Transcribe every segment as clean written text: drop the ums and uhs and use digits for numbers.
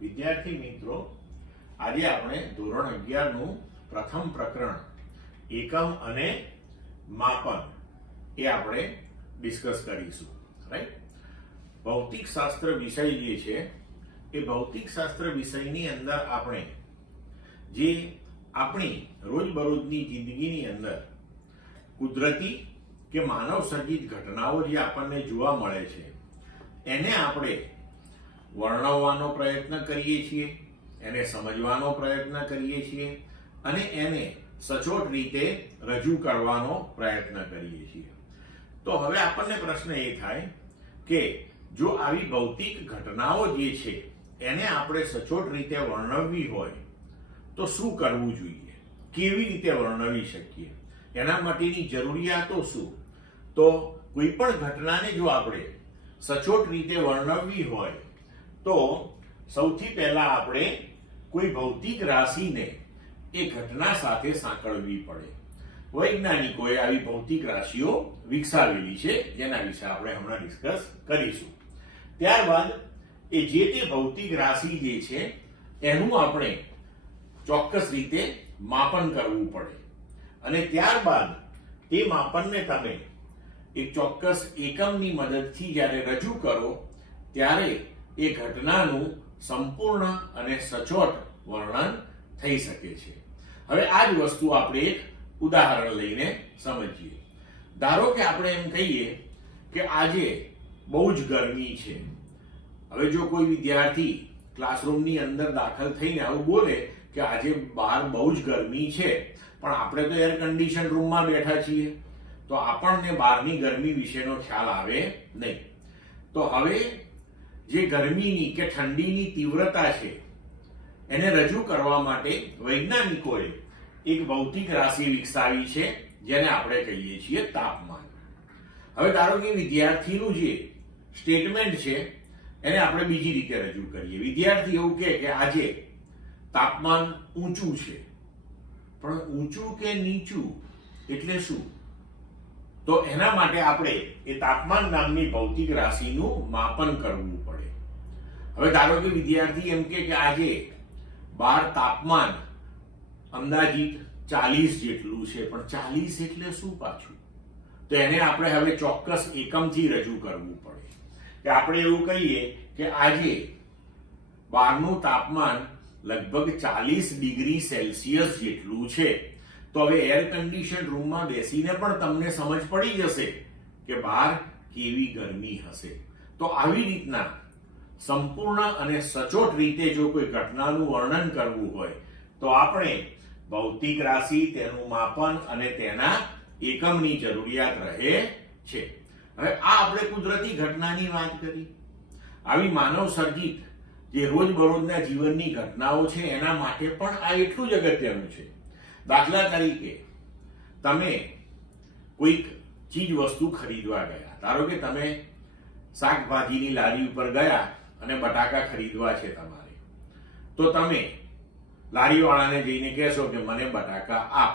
વિદ્યાર્થી મિત્રો, આજે આપણે ધોરણ 11 નું પ્રથમ પ્રકરણ એકમ અને માપન એ આપણે ડિસ્કસ કરીશું. રાઈટ? ભૌતિક શાસ્ત્ર વિષય જે છે એ ભૌતિક શાસ્ત્ર વિષયની અંદર આપણે જે આપણી રોજબરોજની જિંદગીની અંદર કુદરતી કે માનવ સર્જિત ઘટનાઓ જે આપણને જોવા મળે છે એને આપણે વર્ણવવાનો પ્રયત્ન કરીએ છીએ, એને સમજવાનો પ્રયત્ન કરીએ છીએ અને એને સચોટ રીતે રજૂ કરવાનો પ્રયત્ન કરીએ છીએ. તો હવે આપણને પ્રશ્ન એ થાય કે જો આવી ભૌતિક ઘટનાઓ જે છે એને આપણે સચોટ રીતે વર્ણવવી હોય તો શું કરવું જોઈએ, કેવી રીતે વર્ણવી શકીએ, એના માટેની જરૂરિયાતો શું? તો કોઈ પણ ઘટનાને જો આપણે સચોટ રીતે વર્ણવવી હોય તો સૌથી પહેલા આપણે કોઈ ભૌતિક રાશિને એ ઘટના સાથે સાંકળવી પડે. વૈજ્ઞાનિકોએ આવી ભૌતિક રાશિઓ વિકસાવેલી છે, જેના વિશે આપણે હમણાં ડિસ્કસ કરીશું. ત્યારબાદ એ જે તે ભૌતિક રાશિ જે છે એનું આપણે ચોક્કસ રીતે માપન કરવું પડે અને ત્યારબાદ તે માપનને તમે એક ચોક્કસ એકમની મદદથી જ્યારે રજૂ કરો ત્યારે એ ઘટનાનું સંપૂર્ણ અને સચોટ વર્ણન થઈ શકે છે. હવે આ જ વસ્તુ આપણે એક ઉદાહરણ લઈને સમજીએ. ધારો કે આપણે એમ કહીએ કે આજે બહુ જ ગરમી છે. હવે જો કોઈ વિદ્યાર્થી ક્લાસરૂમની અંદર દાખલ થઈને આવું બોલે કે આજે બહાર બહુ જ ગરમી છે, પણ આપણે તો એર કન્ડિશન રૂમમાં બેઠા છીએ, તો આપણને બહારની ગરમી વિશેનો ખ્યાલ આવે નહીં. તો હવે જે ગરમીની કે ઠંડીની તીવ્રતા છે એને રજૂ કરવા માટે વૈજ્ઞાનિકોએ એક ભૌતિક રાશિ વિકસાવી છે જેને આપણે કહીએ છીએ તાપમાન. હવે ધારો કે વિદ્યાર્થીનું જે સ્ટેટમેન્ટ છે એને આપણે બીજી રીતે રજૂ કરીએ. વિદ્યાર્થી એવું કહે કે આજે તાપમાન ઊંચું છે, પણ ઊંચું કે નીચું એટલે શું? તો એના માટે આપણે એ તાપમાન નામની ભૌતિક રાશિનું માપન કરવું પડે. હવે ધારો કે વિદ્યાર્થી એમ કે આજે બહાર તાપમાન અંદાજિત 40 જેટલું છે, પણ 40 એટલે શું પાછું? તો એને આપણે હવે ચોક્કસ એકમથી રજૂ કરવું પડે કે આપણે એવું કહીએ કે આજે બહારનું તાપમાન લગભગ 40 ડિગ્રી સેલ્સિયસ જેટલું છે. તો હવે એર કન્ડિશન રૂમમાં બેસીને પણ તમને સમજ પડી જશે કે બહાર કેવી ગરમી હશે. તો આવી રીતના સંપૂર્ણ અને સચોટ રીતે જો કોઈ ઘટનાનું વર્ણન કરવું હોય તો આપણે ભૌતિક રાશિ, તેનું માપન અને તેના એકમની જરૂરિયાત રહે છે. હવે આ આપણે કુદરતી ઘટનાની વાત કરી. આવી માનવ સર્જિત જે રોજબરોજના જીવનની ઘટનાઓ છે એના માટે પણ આ એટલું જ અગત્યનું છે. દાખલા તરીકે તમે કોઈક ચીજ વસ્તુ ખરીદવા ગયા. ધારો કે તમે શાકભાજીની લારી ઉપર ગયા અને બટાકા ખરીદવા છે તમારે, તો તમે લારીવાળાને જઈને કહેશો કે મને બટાકા આપ,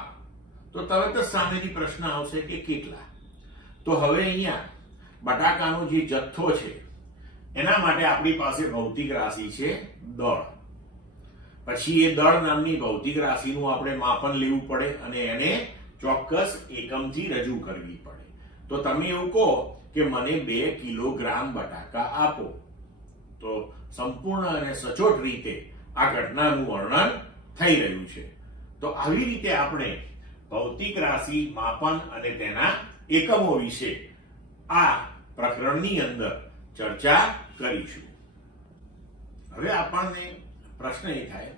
તો તરત જ સામેથી પ્રશ્ન આવશે કે કેટલા? તો હવે અહીંયા બટાકાનો જે જથ્થો છે એના માટે આપણી પાસે ભૌતિક રાશિ છે દળ. પછી એ દળ નામની ભૌતિક રાશિનું આપણે માપન લેવું પડે અને એને ચોક્કસ એકમથી રજૂ કરવી પડે. તો તમે એવું કહો કે મને 2 કિલોગ્રામ બટાકા આપો, તો સંપૂર્ણ અને સચોટ રીતે આ ઘટનાનું વર્ણન થઈ રહ્યું છે. તો આવી રીતે આપણે ભૌતિક રાશિ, માપન અને તેના એકમો વિશે આ પ્રકરણની અંદર ચર્ચા કરીશું. હવે આપણને પ્રશ્ન એ થાય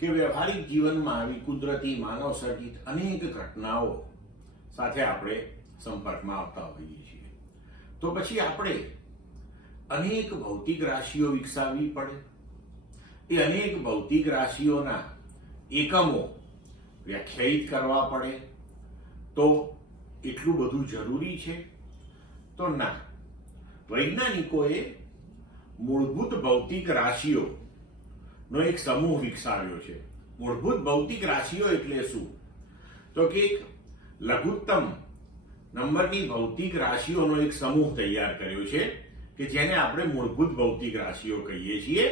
કે વ્યવહારિક જીવનમાં આવી કુદરતી માનવ સર્જિત અનેક ઘટનાઓ સાથે આપણે સંપર્કમાં આવતા હોઈએ છીએ, તો પછી આપણે અનેક ભૌતિક રાશિઓ વિકસાવવી પડે. એ અનેક ભૌતિક રાશિઓના એકમો વ્યાખ્યાયિત કરવા પડે. તો એટલું બધું જરૂરી છે? તો ના. વૈજ્ઞાનિકોએ મૂળભૂત ભૌતિક રાશિઓ નો એક સમૂહ વિકસાવ્યો છે. મૂળભૂત ભૌતિક રાશિઓ એટલે શું? તો કે એક લઘુત્તમ નંબરની ભૌતિક રાશિઓનો એક સમૂહ તૈયાર કર્યો છે કે જેને આપણે મૂળભૂત ભૌતિક રાશિઓ કહીએ છીએ.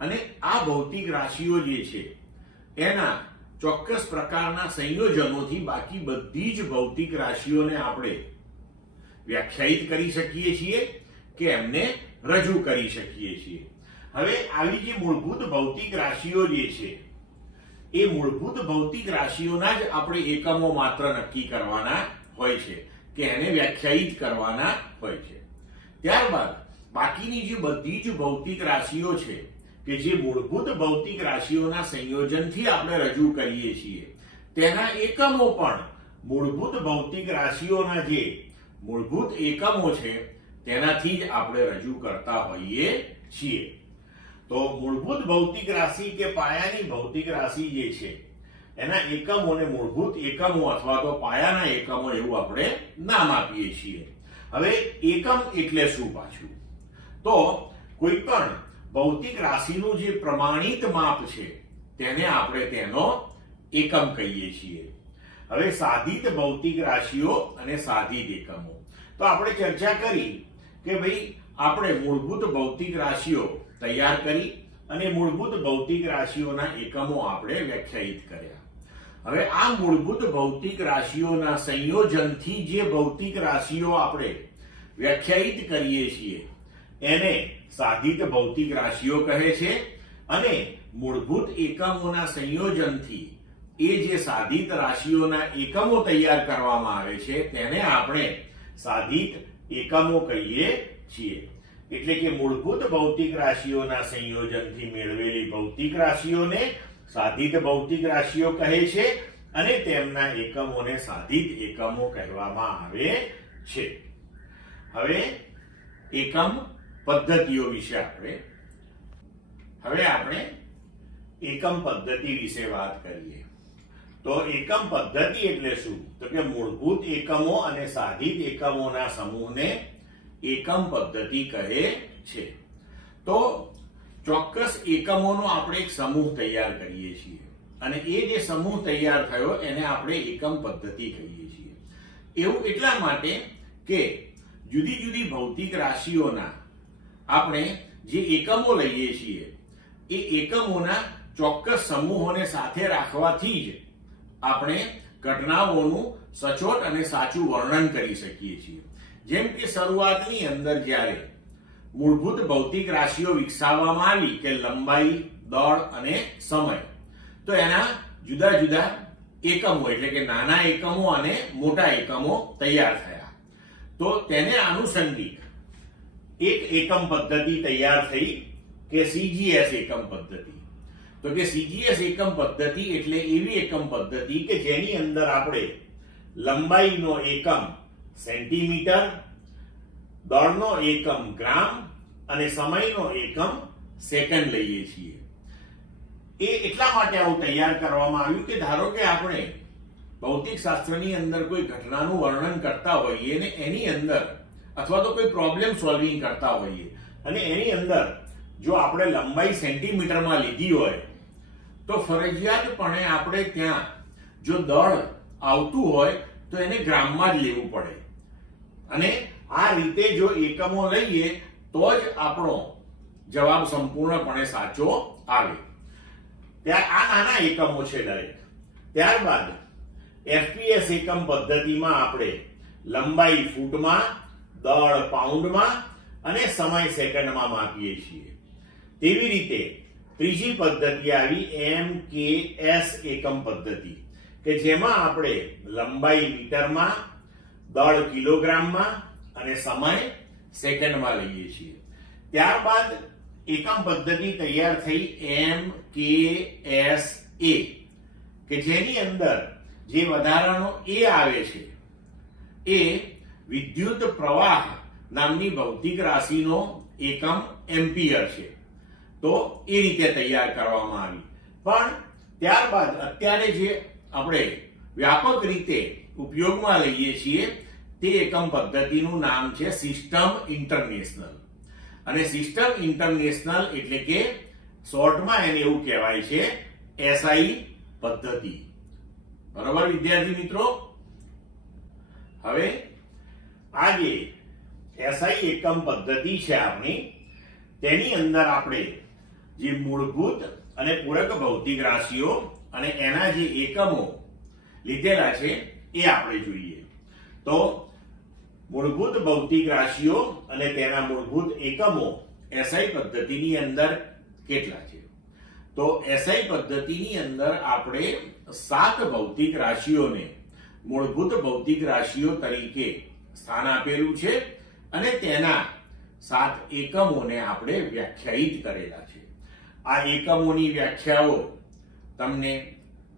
અને આ ભૌતિક રાશિઓ જે છે એના ચોક્કસ પ્રકારના સંયોજનોથી બાકી બધી જ ભૌતિક રાશિઓને આપણે વ્યાખ્યાયિત કરી શકીએ છીએ કે એમને રજૂ કરી શકીએ છીએ. હવે આવી જે મૂળભૂત ભૌતિક રાશિઓ જે છે એ મૂળભૂત ભૌતિક રાશિઓના જ આપણે એકમો માત્ર નક્કી કરવાના હોય છે કે એને વ્યાખ્યાયિત કરવાના હોય છે. ત્યારબાદ બાકીની જે બધી જ ભૌતિક રાશિઓ છે કે જે મૂળભૂત ભૌતિક રાશિઓના સંયોજનથી આપણે રજૂ કરીએ છીએ તેના એકમો પણ મૂળભૂત ભૌતિક રાશિઓના જે મૂળભૂત એકમો છે તેનાથી જ આપણે રજૂ કરતા હોઈએ છીએ. તો મૂળભૂત ભૌતિક રાશિ કે પાયાની ભૌતિક રાશિ જે છે એના એકમોને મૂળભૂત એકમો અથવા તો પાયાના એકમો એવું આપણે નામ આપીએ છીએ. હવે એકમ એટલે શું પાછું? તો કોઈ પણ ભૌતિક રાશિનું જે પ્રમાણિત માપ છે તેને આપણે તેનો એકમ કહીએ છીએ. હવે સાધિત ભૌતિક રાશિઓ અને સાધિત એકમો. તો આપણે ચર્ચા કરી કે ભાઈ આપણે મૂળભૂત ભૌતિક રાશિઓ તૈયાર કરી અને મૂળભૂત ભૌતિક રાશિઓના એકમો આપણે વ્યાખ્યાયિત કર્યા. હવે આ મૂળભૂત ભૌતિક રાશિઓના સંયોજનથી જે ભૌતિક રાશિઓ આપણે વ્યાખ્યાયિત કરીએ છીએ એને સાધિત ભૌતિક રાશિઓ કહે છે અને મૂળભૂત એકમોના સંયોજનથી એ જે સાધિત રાશિઓના એકમો તૈયાર કરવામાં આવે છે તેને આપણે સાધિત એકમો કહીએ છીએ. એટલે કે મૂળભૂત ભૌતિક રાશિઓના સંયોજનથી મેળવેલી ભૌતિક રાશિઓને સાધિત ભૌતિક રાશિઓ કહે છે અને તેમના એકમોને સાધિત એકમો કહેવામાં આવે છે. હવે એકમ પદ્ધતિઓ વિશે આપણે એકમ પદ્ધતિ વિશે વાત કરીએ. તો એકમ પદ્ધતિ એટલે શું? તો કે મૂળભૂત એકમો અને સાધિત એકમોના સમૂહને એકમ પદ્ધતિ કહે છે. તો ચોક્કસ એકમોનો આપણે એક સમૂહ તૈયાર કરીએ છીએ અને એ જે સમૂહ તૈયાર થયો એને આપણે એકમ પદ્ધતિ કહીએ છીએ. એવું એટલા માટે કે જુદી જુદી ભૌતિક રાશિઓના આપણે જે એકમો લઈએ છીએ એ એકમોના ચોક્કસ સમૂહોને સાથે રાખવાથી જ આપણે ઘટનાઓનું સચોટ અને સાચું વર્ણન કરી શકીએ છીએ. જેમ કે શરૂઆતની અંદર જ્યારે મૂળભૂત ભૌતિક રાશિઓ વિકસાવવામાં આવી કે લંબાઈ, દળ અને સમય, તો એના જુદા જુદા એકમો એટલે કે નાના એકમો અને મોટા એકમો તૈયાર થયા. તો તેને આનુષંગિક એક એકમ પદ્ધતિ તૈયાર થઈ કે સીજીએસ એકમ પદ્ધતિ. તો કે સીજીએસ એકમ પદ્ધતિ એટલે એવી એકમ પદ્ધતિ કે જેની અંદર આપણે લંબાઈનો એકમ સેન્ટીમીટર, દળનો એકમ ગ્રામ અને સમયનો એકમ સેકન્ડ લઈએ છીએ. એ એટલા માટે આવું તૈયાર કરવામાં આવ્યું કે ધારો કે આપણે ભૌતિક શાસ્ત્રની અંદર કોઈ ઘટનાનું વર્ણન કરતા હોઈએ અને એની અંદર અથવા તો કોઈ પ્રોબ્લેમ સોલ્વિંગ કરતા હોઈએ અને એની અંદર જો આપણે લંબાઈ સેન્ટીમીટરમાં લીધી હોય તો ફરજિયાતપણે આપણે ત્યાં જો દળ આવતું હોય તો એને ગ્રામમાં જ લેવું પડે અને આ રીતે જો એકમો લઈએ તો જ આપણો જવાબ સંપૂર્ણપણે સાચો આવે. ત્યાં આ નાના એકમો છે દરેક. ત્યારબાદ એફપીએસ એકમ પદ્ધતિમાં આપણે લંબાઈ ફૂટમાં, દળ પાઉન્ડમાં અને સમય સેકન્ડમાં માપીએ છીએ. તેવી રીતે ત્રીજી પદ્ધતિ આવી એમકેએસ એકમ પદ્ધતિ કે જેમાં આપણે લંબાઈ મીટરમાં, દળ કિલોગ્રામમાં અને સમય સેકન્ડમાં લઈએ છીએ. ત્યારબાદ એકમ પદ્ધતિ તૈયાર થઈ એમકેએસએ કે જેની અંદર જે વધારાનો એ આવે છે એ વિદ્યુત પ્રવાહ નામની ભૌતિક રાશિનો એકમ એમ્પિયર છે. તો એ રીતે તૈયાર કરવામાં આવી. પણ ત્યારબાદ અત્યારે જે આપણે વ્યાપક રીતે ઉપયોગમાં લઈએ છીએ તે એકમ પદ્ધતિનું નામ છે સિસ્ટમ ઇન્ટરનેશનલ. અને સિસ્ટમ ઇન્ટરનેશનલ એટલે કે શોર્ટમાં એને એવું કહેવાય છે એસઆઈ પદ્ધતિ. બરાબર વિદ્યાર્થી મિત્રો? હવે આ જે એસઆઈ એકમ પદ્ધતિ છે આપણી, તેની અંદર આપણે જે મૂળભૂત અને પૂરક ભૌતિક રાશિઓ અને એના જે એકમો લીધેલા છે એ આપણે જોઈએ. તો મૂળભૂત ભૌતિક રાશિઓ અને તેના મૂળભૂત એકમો એસઆઈ પદ્ધતિની અંદર કેટલા છે? તો એસઆઈ પદ્ધતિની અંદર આપણે 7 ભૌતિક રાશિઓને મૂળભૂત ભૌતિક રાશિઓ તરીકે સ્થાન આપેલું છે અને તેના 7 એકમોને આપણે વ્યાખ્યાયિત કરેલા છે. આ એકમોની વ્યાખ્યાઓ તમને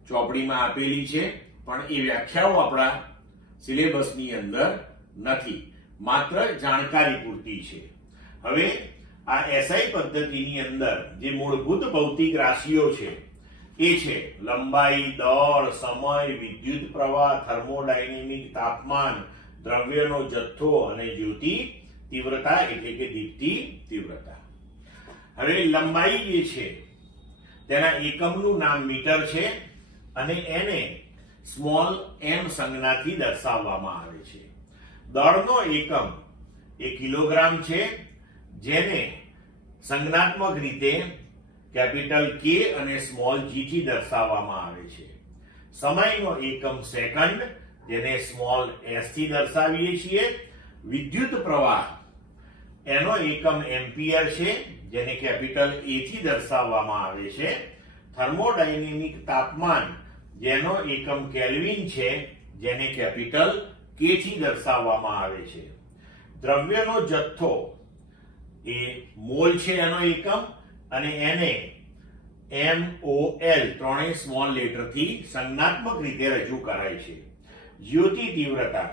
ચોપડીમાં આપેલી છે, પણ એ વ્યાખ્યાઓ આપણા સિલેબસની અંદર નથી, માત્ર જાણકારી પૂરતી છે. હવે આ એસઆઈ પદ્ધતિની અંદર જે મૂળભૂત ભૌતિક રાશિઓ છે એ છે લંબાઈ, દળ, સમય, વિદ્યુત પ્રવાહ, થર્મોડાયનેમિક, તાપમાન, દ્રવ્યનો જથ્થો અને જ્યોતિ તીવ્રતા એટલે કે દીપ્તિ તીવ્રતા. હવે લંબાઈ જે છે તેના એકમનું નામ મીટર છે અને એને સ્મોલ m સંજ્ઞાથી દર્શાવવામાં આવે છે. દળનો એકમ એ કિલોગ્રામ છે, જેને સંજ્ઞાત્મક રીતે કેપિટલ K અને સ્મોલ g થી દર્શાવવામાં આવે છે. સમયનો એકમ સેકન્ડ, જેને સ્મોલ s થી દર્શાવીએ છીએ. વિદ્યુત પ્રવાહ એનો એકમ એમ્પિયર છે, જેને કેપિટલ A થી દર્શાવવામાં આવે છે. થર્મોડાયનેમિક તાપમાન જેનો એકમ કેલ્વિન છે, જેને કેપિટલ K થી દર્શાવવામાં આવે છે. દ્રવ્યનો જથ્થો એ મોલ છે એનો એકમ, અને એને MOL ત્રણેય સ્મોલ લેટરથી સંજ્ઞાત્મક રીતે રજૂ કરાય છે. જ્યોતિ તીવ્રતા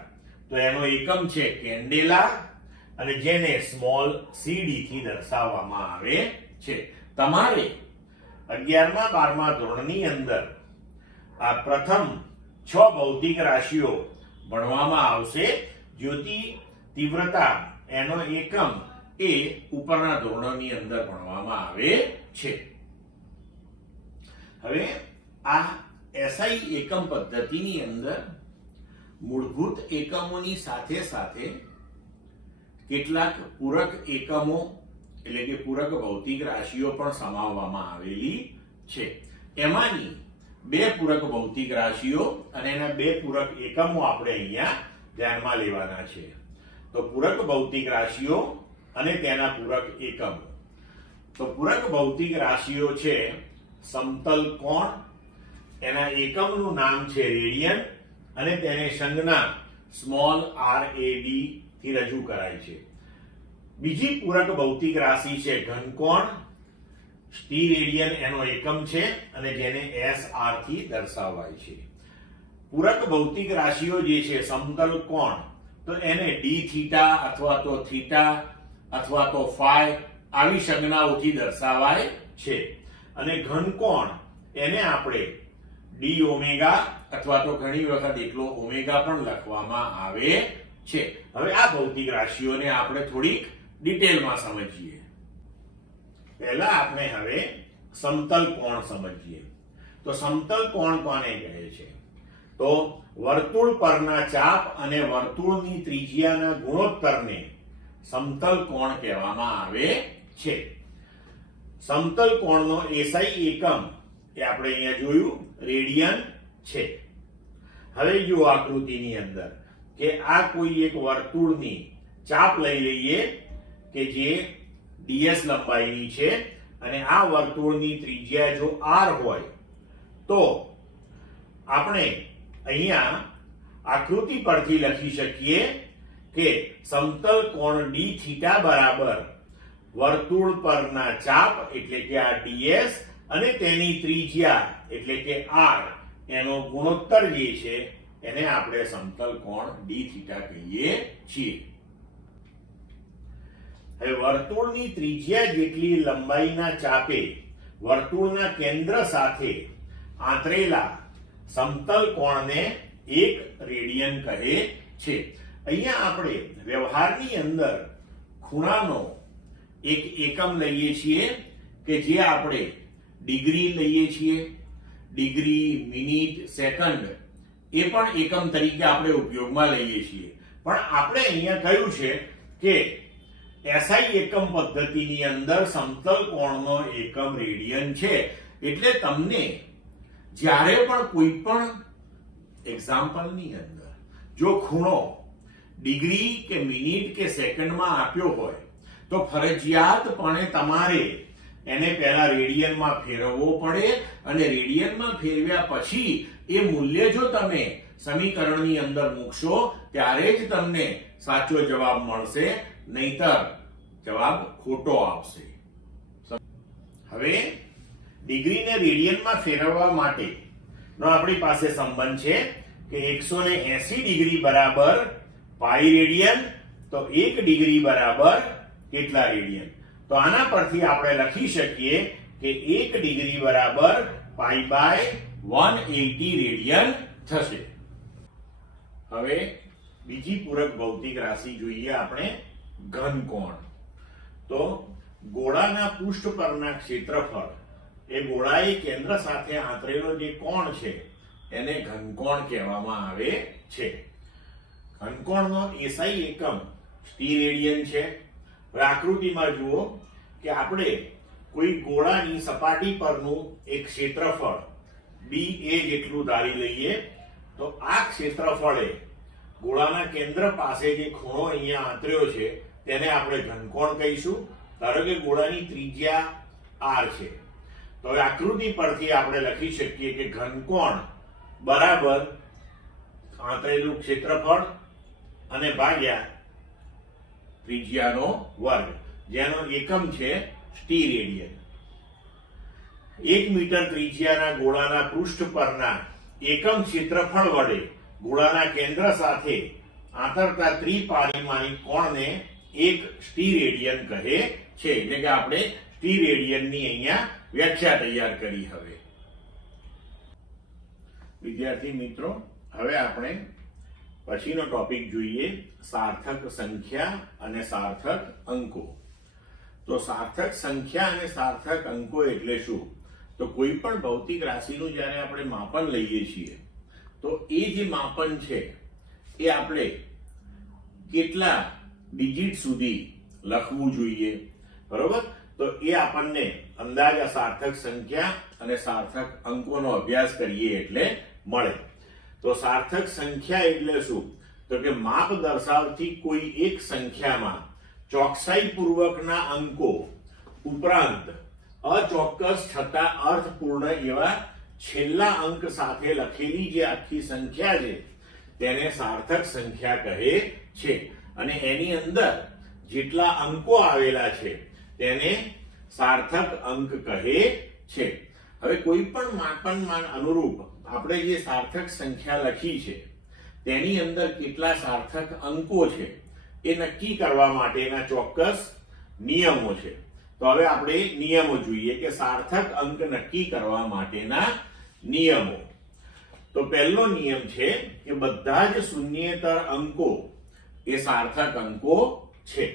તો એનો એકમ છે કેન્ડેલા, અને જેને સ્મોલ cd થી દર્શાવવામાં આવે છે. તમારે 11મા 12મા ધોરણની અંદર આ પ્રથમ 6 ભૌતિક રાશિઓ ભણવામાં આવશે. જ્યોતિ તીવ્રતા એનો એકમ એ ઉપરના ધોરણોની અંદર ભણવામાં આવે છે. હવે આ એસઆઈ એકમ પદ્ધતિની અંદર મૂળભૂત એકમોની સાથે સાથે કેટલાક પૂરક એકમો એટલે કે પૂરક ભૌતિક રાશિઓ પણ સમાવવામાં આવેલી છે. એમાંની 2 પૂરક ભૌતિક રાશિઓ અને એના 2 પૂરક એકમો આપણે અહીંયા ધ્યાનમાં લેવાના છે. તો પૂરક ભૌતિક રાશિઓ અને તેના પૂરક એકમો. તો પૂરક ભૌતિક રાશિઓ છે સમતલ કોણ, એના એકમનું નામ છે રેડિયન અને તેને સંજ્ઞા સ્મોલ rad થી રજૂ કરાય છે. બીજી પૂરક ભૌતિક રાશિ છે ઘનકોણ. સ્ટીરેડિયન એનો એકમ છે અને જેને SR થી દર્શાવાય છે. પૂરક ભૌતિક રાશિઓ જે છે સમતલ કોણ, તો એને d થીટા અથવા તો થીટા અથવા તો ફાઈ આવી સંજ્ઞાઓથી દર્શાવાય છે. અને ઘનકોણ એને આપણે d ઓમેગા અથવા તો ઘણી વખત એકલો ઓમેગા પણ લખવામાં આવે છે. હવે આ ભૌતિક રાશિઓને આપણે થોડીક ડિટેલમાં સમજીએ. પહેલા આપણે હવે સમતલ કોણ સમજીએ. તો સમતલ કોણ કોને કહે છે? તો વર્તુળ પરના ચાપ અને વર્તુળની ત્રિજ્યાના ગુણોત્તરને સમતલ કોણ કહેવામાં આવે છે. સમતલ કોણનો એસઆઈ એકમ એ આપણે અહીંયા જોયું રેડિયન છે. હવે જો આકૃતિની અંદર કે આ કોઈ એક વર્તુળની ચાપ લઈ લઈએ કે જે ds લંબાઈની છે અને આ વર્તુળની ત્રિજ્યા જો r હોય, તો આપણે અહીંયા આકૃતિ પરથી લખી શકીએ કે સમતલ કોણ d થીટા બરાબર વર્તુળ પરના ચાપ એટલે કે આ ds અને તેની ત્રિજ્યા એટલે કે r એનો ગુણોત્તર જે છે એને આપણે સમતલ કોણ d થીટા કહીએ છીએ. હવે વર્તુળની ત્રિજ્યા જેટલી લંબાઈના ચાપે વર્તુળના કેન્દ્ર સાથે આંતરેલા સમતલ કોણને 1 રેડિયન કહે છે. અહીંયા આપણે વ્યવહારની અંદર ખૂણાનો એક એકમ લઈએ છીએ કે જે આપણે ડિગ્રી લઈએ છીએ. ડિગ્રી, મિનિટ, સેકન્ડ એ પણ એકમ તરીકે આપણે ઉપયોગમાં લઈએ છીએ. પણ આપણે અહીંયા કહ્યું છે કે એસઆઈ એકમ પદ્ધતિની અંદર સમતલ કોણનો એકમ રેડિયન છે. એટલે તમને જ્યારે પણ કોઈ પણ એક્ઝામ્પલની અંદર જો ખૂણો ડિગ્રી કે મિનિટ કે સેકન્ડમાં આપ્યો હોય તો ફરજિયાતપણે તમારે એને પહેલા રેડિયનમાં ફેરવવો પડે અને રેડિયનમાં ફેરવ્યા પછી એ મૂલ્ય જો તમે સમીકરણની અંદર મૂકશો ત્યારે જ તમને સાચો જવાબ મળશે, નહીતર જવાબ ખોટો આવશે. હવે ડિગ્રીને રેડિયનમાં ફેરવવા માટે નો આપણી પાસે સંબંધ છે કે 180 ડિગ્રી બરાબર પાઈ રેડિયન, તો 1 ડિગ્રી બરાબર કેટલા રેડિયન? તો આના પરથી આપણે લખી શકીએ કે 1 ડિગ્રી બરાબર પાઈ બાય 180 રેડિયન થશે. હવે બીજી પૂરક ભૌતિક રાશિ જોઈએ આપણે, ઘનકોણ. તો ગોળાના પૃષ્ઠ પરના ક્ષેત્રફળ એ ગોળાએ કેન્દ્ર સાથે આંતરેલો જે કોણ છે એને ઘનકોણ કહેવામાં આવે છે. ઘનકોણનો એસઆઈ એકમ સ્ટી રેડિયન છે. હવે આકૃતિમાં જુઓ કે આપણે કોઈ ગોળાની સપાટી પરનું એક ક્ષેત્રફળ BA જેટલું ધારી લઈએ તો આ ક્ષેત્રફળે ગોળાના કેન્દ્ર પાસે જે ખૂણો અહીંયા આંતર્યો છે તેને આપણે ઘનકોણ કહીશું. ધારો કે ગોળાની ત્રિજ્યા r છે, તો હવે આકૃતિ પરથી આપણે લખી શકીએ કે ઘનકોણ બરાબર આંતરેલું ક્ષેત્રફળ અને ભાગ્યા ત્રિજ્યાનો વર્ગ, જેનો એકમ છે સ્ટી રેડિયન. 1 મીટર ત્રિજ્યાના ગોળાના પૃષ્ઠ પરના એકમ ક્ષેત્રફળ વડે ગોળાના કેન્દ્ર સાથે આંતરતા ત્રિપારિમાણિક કોણને એક સ્ટી રેડિયન કહે છે. એટલે કે આપણે સ્ટી રેડિયનની અહીંયા વ્યાખ્યા તૈયાર કરી. હવે વિદ્યાર્થી મિત્રો, હવે આપણે પછીનો ટોપિક જોઈએ, સાર્થક સંખ્યા અને સાર્થક અંકો. તો સાર્થક સંખ્યા અને સાર્થક અંકો એટલે શું? તો કોઈ પણ ભૌતિક રાશિનું જ્યારે આપણે માપન લઈએ છીએ તો એ જે માપન છે એ આપણે કેટલા ડિજિટ સુધી લખવું જોઈએ, બરોબર? તો એ આપણને અંદાજ સાર્થક સંખ્યા અને સાર્થક અંકોનો અભ્યાસ કરીએ એટલે મળે. તો સાર્થક સંખ્યા એટલે શું? તો કે માપ દર્શાવતી કોઈ એક સંખ્યામાં ચોકસાઈ પૂર્વકના અંકો ઉપરાંત અચોક્કસ છતાં અર્થપૂર્ણ એવા છેલ્લા અંક સાથે લખેલી જે આખી સંખ્યા છે તેને સાર્થક સંખ્યા કહે છે. અને એની અંદર જેટલા અંકો આવેલા છે તેને સાર્થક અંક કહે છે. હવે કોઈ પણ માપનમાં અનુરૂપ આપણે જે સાર્થક સંખ્યા લખી છે તેની અંદર કેટલા સાર્થક અંકો છે એ નક્કી કરવા માટેના ચોક્કસ નિયમો છે. તો હવે આપણે નિયમો જોઈએ કે સાર્થક અંક નક્કી કરવા માટેના નિયમો. તો પહેલો નિયમ છે કે બધા જ શૂન્યેતર અંકો એ સાર્થક અંકો છે.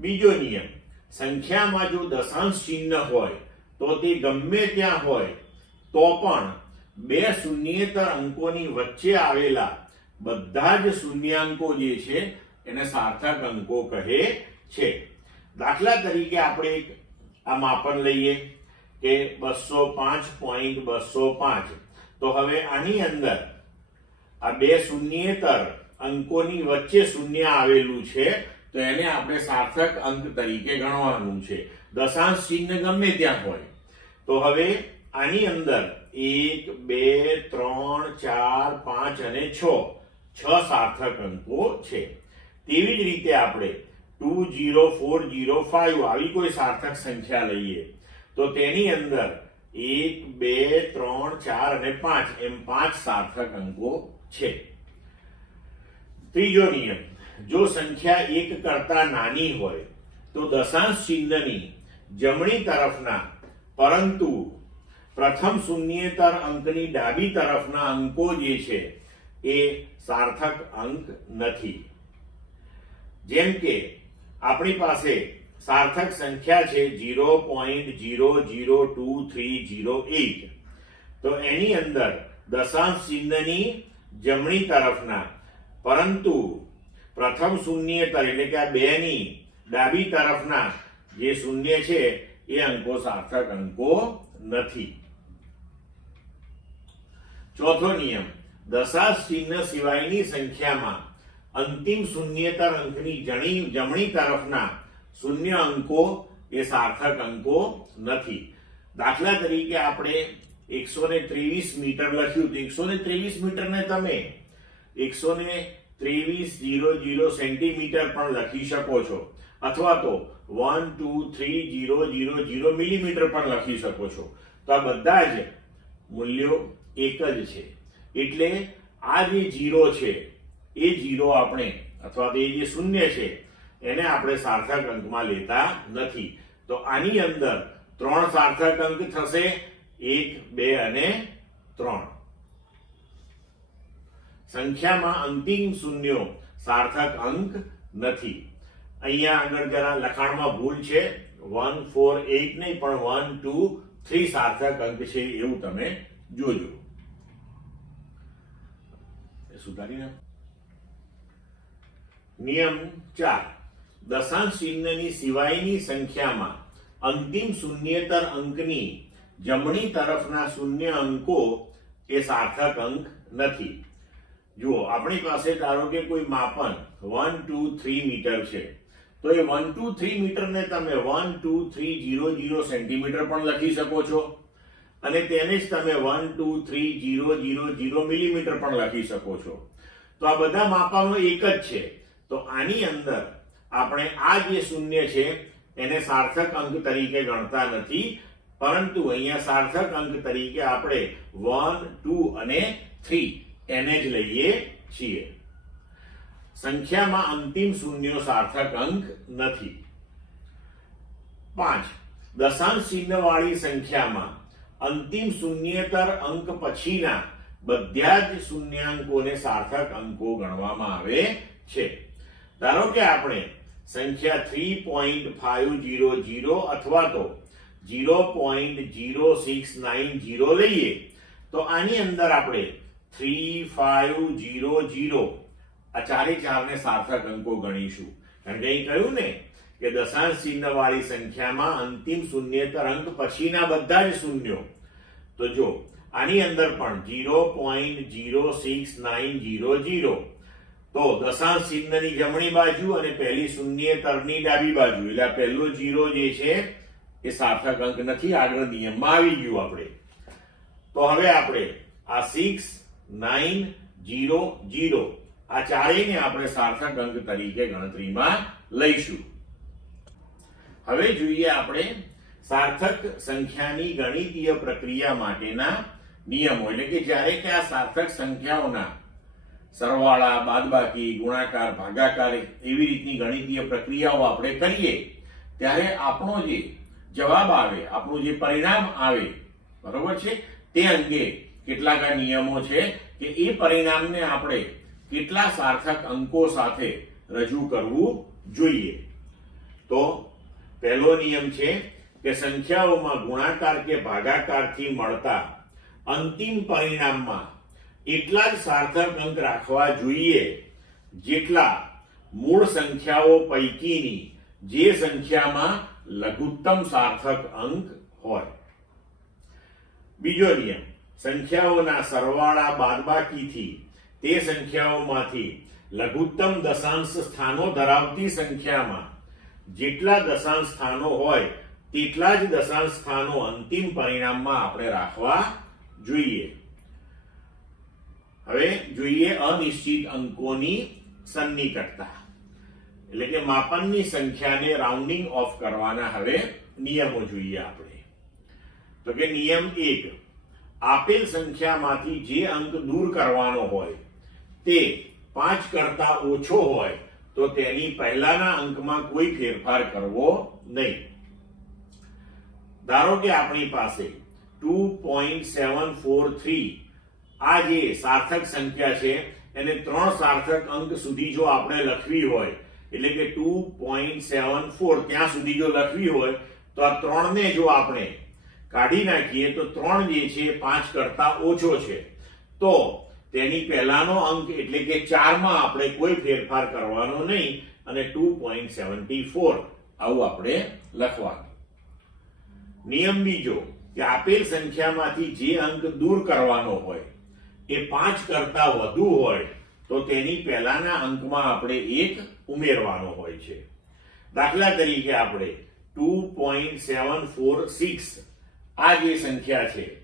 બીજો નિયમ, સંખ્યામાં જો દશાંશ ચિહ્ન હોય તો તે ગમે ત્યાં હોય તો પણ બે શૂન્યેતર અંકોની વચ્ચે આવેલા બધા જ શૂન્યાંકો જે છે એને સાર્થક અંકો કહે છે. દાખલા તરીકે આપણે આ માપન લઈએ કે 205.205. તો હવે આની અંદર આ બે શૂન્યેતર અંકોની વચ્ચે શૂન્ય આવેલું છે તો એને આપણે સાર્થક અંક તરીકે ગણવાનું છે. દશાંશ ચિહ્ન ગમે ત્યાં હોય. તો હવે આની અંદર 1, 2, 3, 4, 5 અને 6 સાર્થક અંકો છે. તેવી જ રીતે આપણે 20405 આવી કોઈ સાર્થક સંખ્યા લઈએ તો તેની અંદર 1, 2, 3, 4 અને 5 એમ 5 સાર્થક અંકો છે. ત્રીજો નિયમ, જો સંખ્યા 1 કરતા નાની હોય તો દશાંશ ચિહ્નની જમણી તરફના પરંતુ પ્રથમ શૂન્યેતર અંકની ડાબી તરફના અંકો જે છે એ સાર્થક અંક નથી. જેમ કે આપણી પાસે સાર્થક સંખ્યા છે 0.002308. તો એની અંદર દશાંશ ચિહ્નની જમણી તરફના પરંતુ પ્રથમ શૂન્યેતર એટલે કે આ 2 ની ડાબી તરફના જે શૂન્ય છે એ અંકો સાર્થક અંકો નથી. ચોથો નિયમ, દશાંશ ચિહ્ન સિવાયની સંખ્યામાં અંતિમ શૂન્યેતર અંકની જમણી તરફના શૂન્ય અંકો એ સાર્થક અંકો નથી. દાખલા તરીકે આપણે 123 મીટર લખ્યું તો 123 મીટરને તમે 123.00 સેન્ટીમીટર પણ લખી શકો છો, અથવા તો 123.000 મિલીમીટર પણ લખી શકો છો. તો આ બધા જ મૂલ્યો એક જ છે, એટલે આ જે 0 છે એ 0 આપણે અથવા તો એ જે શૂન્ય છે એને આપણે સાર્થક અંકમાં લેતા નથી. તો આની અંદર 3 સાર્થક અંક થશે, 1, 2 અને 3. સંખ્યામાં અંતિમ શૂન્યો સાર્થક અંક નથી. અહીંયા આગળ જરા લખાણમાં ભૂલ છે, 1, 4, 8 નહીં પણ 1, 2, 3 સાર્થક અંક છે એવું તમે જોજો. સુધારી નાખો. નિયમ 4, દશાંશ ચિહ્નની સિવાયની સંખ્યામાં અંતિમ શૂન્યેતર અંકની જમણી તરફના શૂન્ય અંકો એ સાર્થક અંક નથી. જુઓ, આપણી પાસે ધારો કે કોઈ માપન 1, 2, 3 મીટર છે, તો એ 1, 2, 3 મીટરને તમે 123.00 સેન્ટીમીટર પણ લખી શકો છો, અને તેને જ તમે 123.000 મિલીમીટર પણ લખી શકો છો. તો આ બધા માપનો એક જ છે. તો આની અંદર આપણે આ જે શૂન્ય છે એને સાર્થક અંક તરીકે ગણતા નથી, પરંતુ અહીંયા સાર્થક અંક તરીકે આપણે 1, 2 અને 3 એને જ લઈએ છીએ. સંખ્યામાં અંતિમ શૂન્યો સાર્થક અંક નથી. 5, દશાંશ ચિહ્નવાળી સંખ્યામાં અંતિમ શૂન્યેતર અંક પછીના બધા જ શૂન્યાંકોને સાર્થક અંકો ગણવામાં આવે છે. ધારો કે આપણે સંખ્યા 3.500 અથવા તો 0.0690 લઈએ, તો આની અંદર આપણે 3500 આ ચારે ચારને સાર્થક અંકો ગણીશું. કારણ કે અહીં કહ્યું ને કે દશાંશ ચિહ્ન વાળી સંખ્યામાં અંતિમ શૂન્યેતર અંક પછીના બધા જ શૂન્યો. તો જો આની અંદર પણ 0.06900, તો દશાંશ ચિહ્નની જમણી બાજુ અને પહેલી શૂન્યેતરની ડાબી બાજુ, એટલે પહેલો 0 જે છે એ સાર્થક અંક નથી, આગળ નિયમમાં આવી ગયું આપણે. તો હવે આપણે આ 6, 9, 0, 0 આ ચારેયને આપણે સાર્થક અંક તરીકે ગણતરીમાં લઈશું. હવે જોઈએ આપણે સાર્થક સંખ્યાની ગણિતીય પ્રક્રિયા માટેના નિયમો, એટલે કે જ્યારે કે આ સાર્થક સંખ્યાઓના સરવાળા, બાદબાકી, ગુણાકાર, ભાગાકાર એવી રીતની ગણિતીય પ્રક્રિયાઓ આપણે કરીએ ત્યારે આપણો જે જવાબ આવે, આપણું જે પરિણામ આવે, બરોબર છે, તે અંગે કેટલાક નિયમો છે કે એ પરિણામને આપણે કેટલા સાર્થક અંકો સાથે રજૂ કરવું જોઈએ. તો પહેલો નિયમ છે કે સંખ્યાઓમાં ગુણાકાર કે ભાગાકારથી મળતા અંતિમ પરિણામમાં એટલા જ સાર્થક અંક રાખવા જોઈએ જેટલા મૂળ સંખ્યાઓ પૈકીની જે સંખ્યામાં લઘુત્તમ સાર્થક અંક હોય. બીજો નિયમ, સંખ્યાઓના સરવાળા બાદબાકીથી તે સંખ્યાઓમાંથી લઘુત્તમ દશાંશ સ્થાનો ધરાવતી સંખ્યામાં જેટલા દશાંશ સ્થાનો હોય તેટલા જ દશાંશ સ્થાનો અંતિમ પરિણામમાં આપણે રાખવા જોઈએ. હવે જોઈએ અનિશ્ચિત અંકોની સન્નિકટતા, એટલે કે માપનની સંખ્યાને રાઉન્ડિંગ ઓફ કરવાના હવે નિયમો જોઈએ આપણે. તો કે નિયમ 1, આપેલ સંખ્યામાંથી જે અંક દૂર કરવાનો હોય તે 5 કરતા ઓછો હોય તો તેની પહેલાના અંકમાં કોઈ ફેરફાર કરવો નહીં. ધારો કે આપણી પાસે 2.743 આ જે સાર્થક સંખ્યા છે એને 3 સાર્થક અંક સુધી જો આપણે લખવી હોય, એટલે કે 2.74 ત્યાં સુધી જો લખવી હોય તો આ 3 ને જો આપણે કાઢી નાખીએ તો 3 જે છે 5 કરતા ઓછો છે, તો તેની પહેલાનો અંક એટલે કે 4 માં આપણે કોઈ ફેરફાર કરવાનો નહીં, અને 2.74 આવું આપણે લખવાનું. નિયમ બીજો કે આપેલ સંખ્યામાંથી જે અંક દૂર કરવાનો હોય એ 5 કરતા વધુ હોય તો તેની પહેલાના અંકમાં આપણે 1 ઉમેરવાનો હોય છે. દાખલા તરીકે આપણે 2.746 આ જે સંખ્યા છે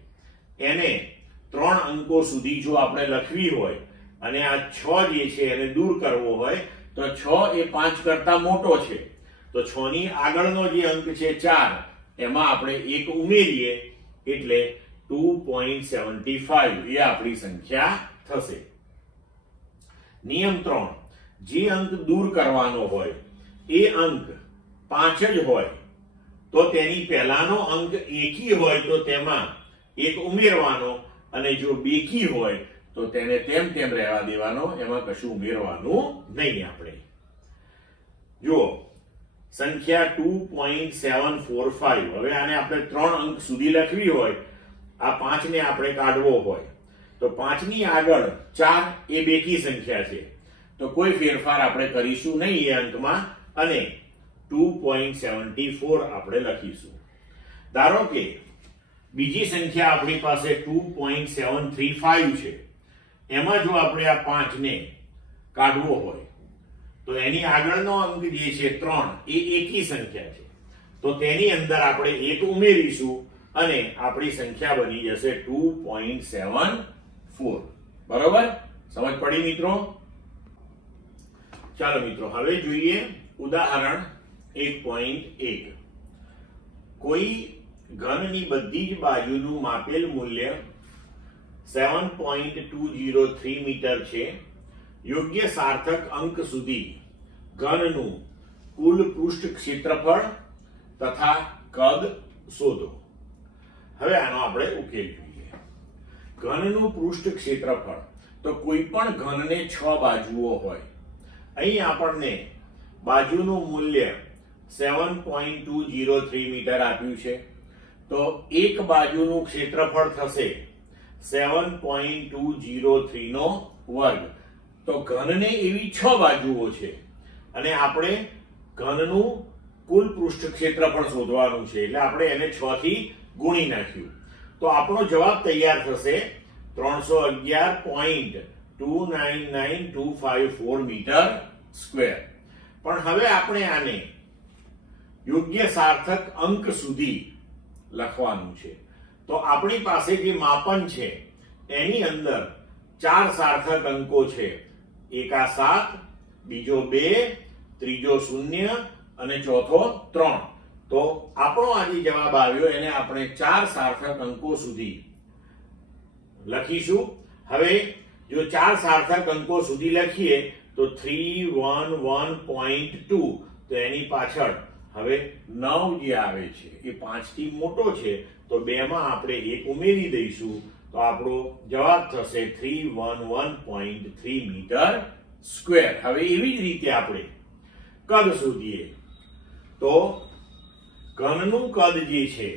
એને 3 અંકો સુધી જો આપણે લખવી હોય અને આ 6 જે છે એને દૂર કરવો હોય તો 6 એ 5 કરતા મોટો છે, તો 6 ની આગળનો જે અંક છે 4 એમાં આપણે 1 ઉમેરીએ એટલે 2.75 એ આપણી સંખ્યા થશે. નિયમ 3 જે અંક દૂર કરવાનો હોય એ અંક 5 જ હોય તો તેની પહેલાનો અંક એકી હોય તો તેમાં 1 ઉમેરવાનો અને જો બેકી હોય તો તેને તેમ તેમ રહેવા દેવાનો, એમાં કશું ઉમેરવાનું નહીં. આપણે જુઓ સંખ્યા 2.745, હવે આને આપણે 3 અંક સુધી લખવી હોય, આ 5 ને આપણે કાઢવો હોય તો 5 ની આગળ 4 એ બેકી સંખ્યા છે તો કોઈ ફેરફાર આપણે કરીશું નહીં એ અંકમાં અને 2.74 આપણે લખીશું. ધારો કે બીજી સંખ્યા આપણી પાસે 2.735 છે, એમાં જો આપણે આ 5 ને કાઢવો હોય તો એની આગળનો અંક જે છે 3 એ એકી સંખ્યા છે તો તેની અંદર આપણે 1 ઉમેરીશું અને આપણી સંખ્યા બની જશે 2.74. બરોબર? સમજ પડી મિત્રો? ચાલો મિત્રો હવે જોઈએ ઉદાહરણ 1.1. કોઈ ઘનની બધી જ બાજુનું માપેલ મૂલ્ય 7.203 મીટર છે. યોગ્ય સાર્થક અંક સુધી ઘનનું કુલ પૃષ્ઠ ક્ષેત્રફળ તથા કદ શોધો. હવે આનો આપણે ઉકેલ જોઈએ. ઘનનું પૃષ્ઠ ક્ષેત્રફળ, તો કોઈ પણ ઘનને 6 બાજુઓ હોય. અહીં આપણને બાજુનું મૂલ્ય 7.203 મીટર આપ્યું છે તો એક બાજુનું ક્ષેત્રફળ થશે 7.203 નો વર્ગ. તો ઘનને એવી 6 બાજુઓ છે અને આપણે ઘનનું કુલ પૃષ્ઠ ક્ષેત્રફળ શોધવાનું છે એટલે આપણે એને 6 થી ગુણી નાખ્યું તો આપણો જવાબ તૈયાર થશે 311.299254 મીટર સ્ક્વેર. પણ હવે આપણે આને યોગ્ય સાર્થક અંક સુધી લખવાનું છે તો આપણી પાસે જે માપન છે એની અંદર 4 સાર્થક અંકો છે. એક આ 7, બીજો 2, ત્રીજો 0 અને ચોથો 3. તો આપણો આ જે જવાબ આવ્યો એને આપણે 4 સાર્થક અંકો સુધી લખીશું. હવે જો 4 સાર્થક અંકો સુધી લખીએ તો 311.2 તો એની પાછળ હવે 9 જે આવે છે એ 5 થી મોટો છે તો 2 માં આપણે 1 ઉમેરી દઈશું તો આપણો જવાબ થશે 311.3 મીટર સ્ક્વેર. હવે એવી જ રીતે આપણે કદ શોધીએ તો ઘનનું કદ જે છે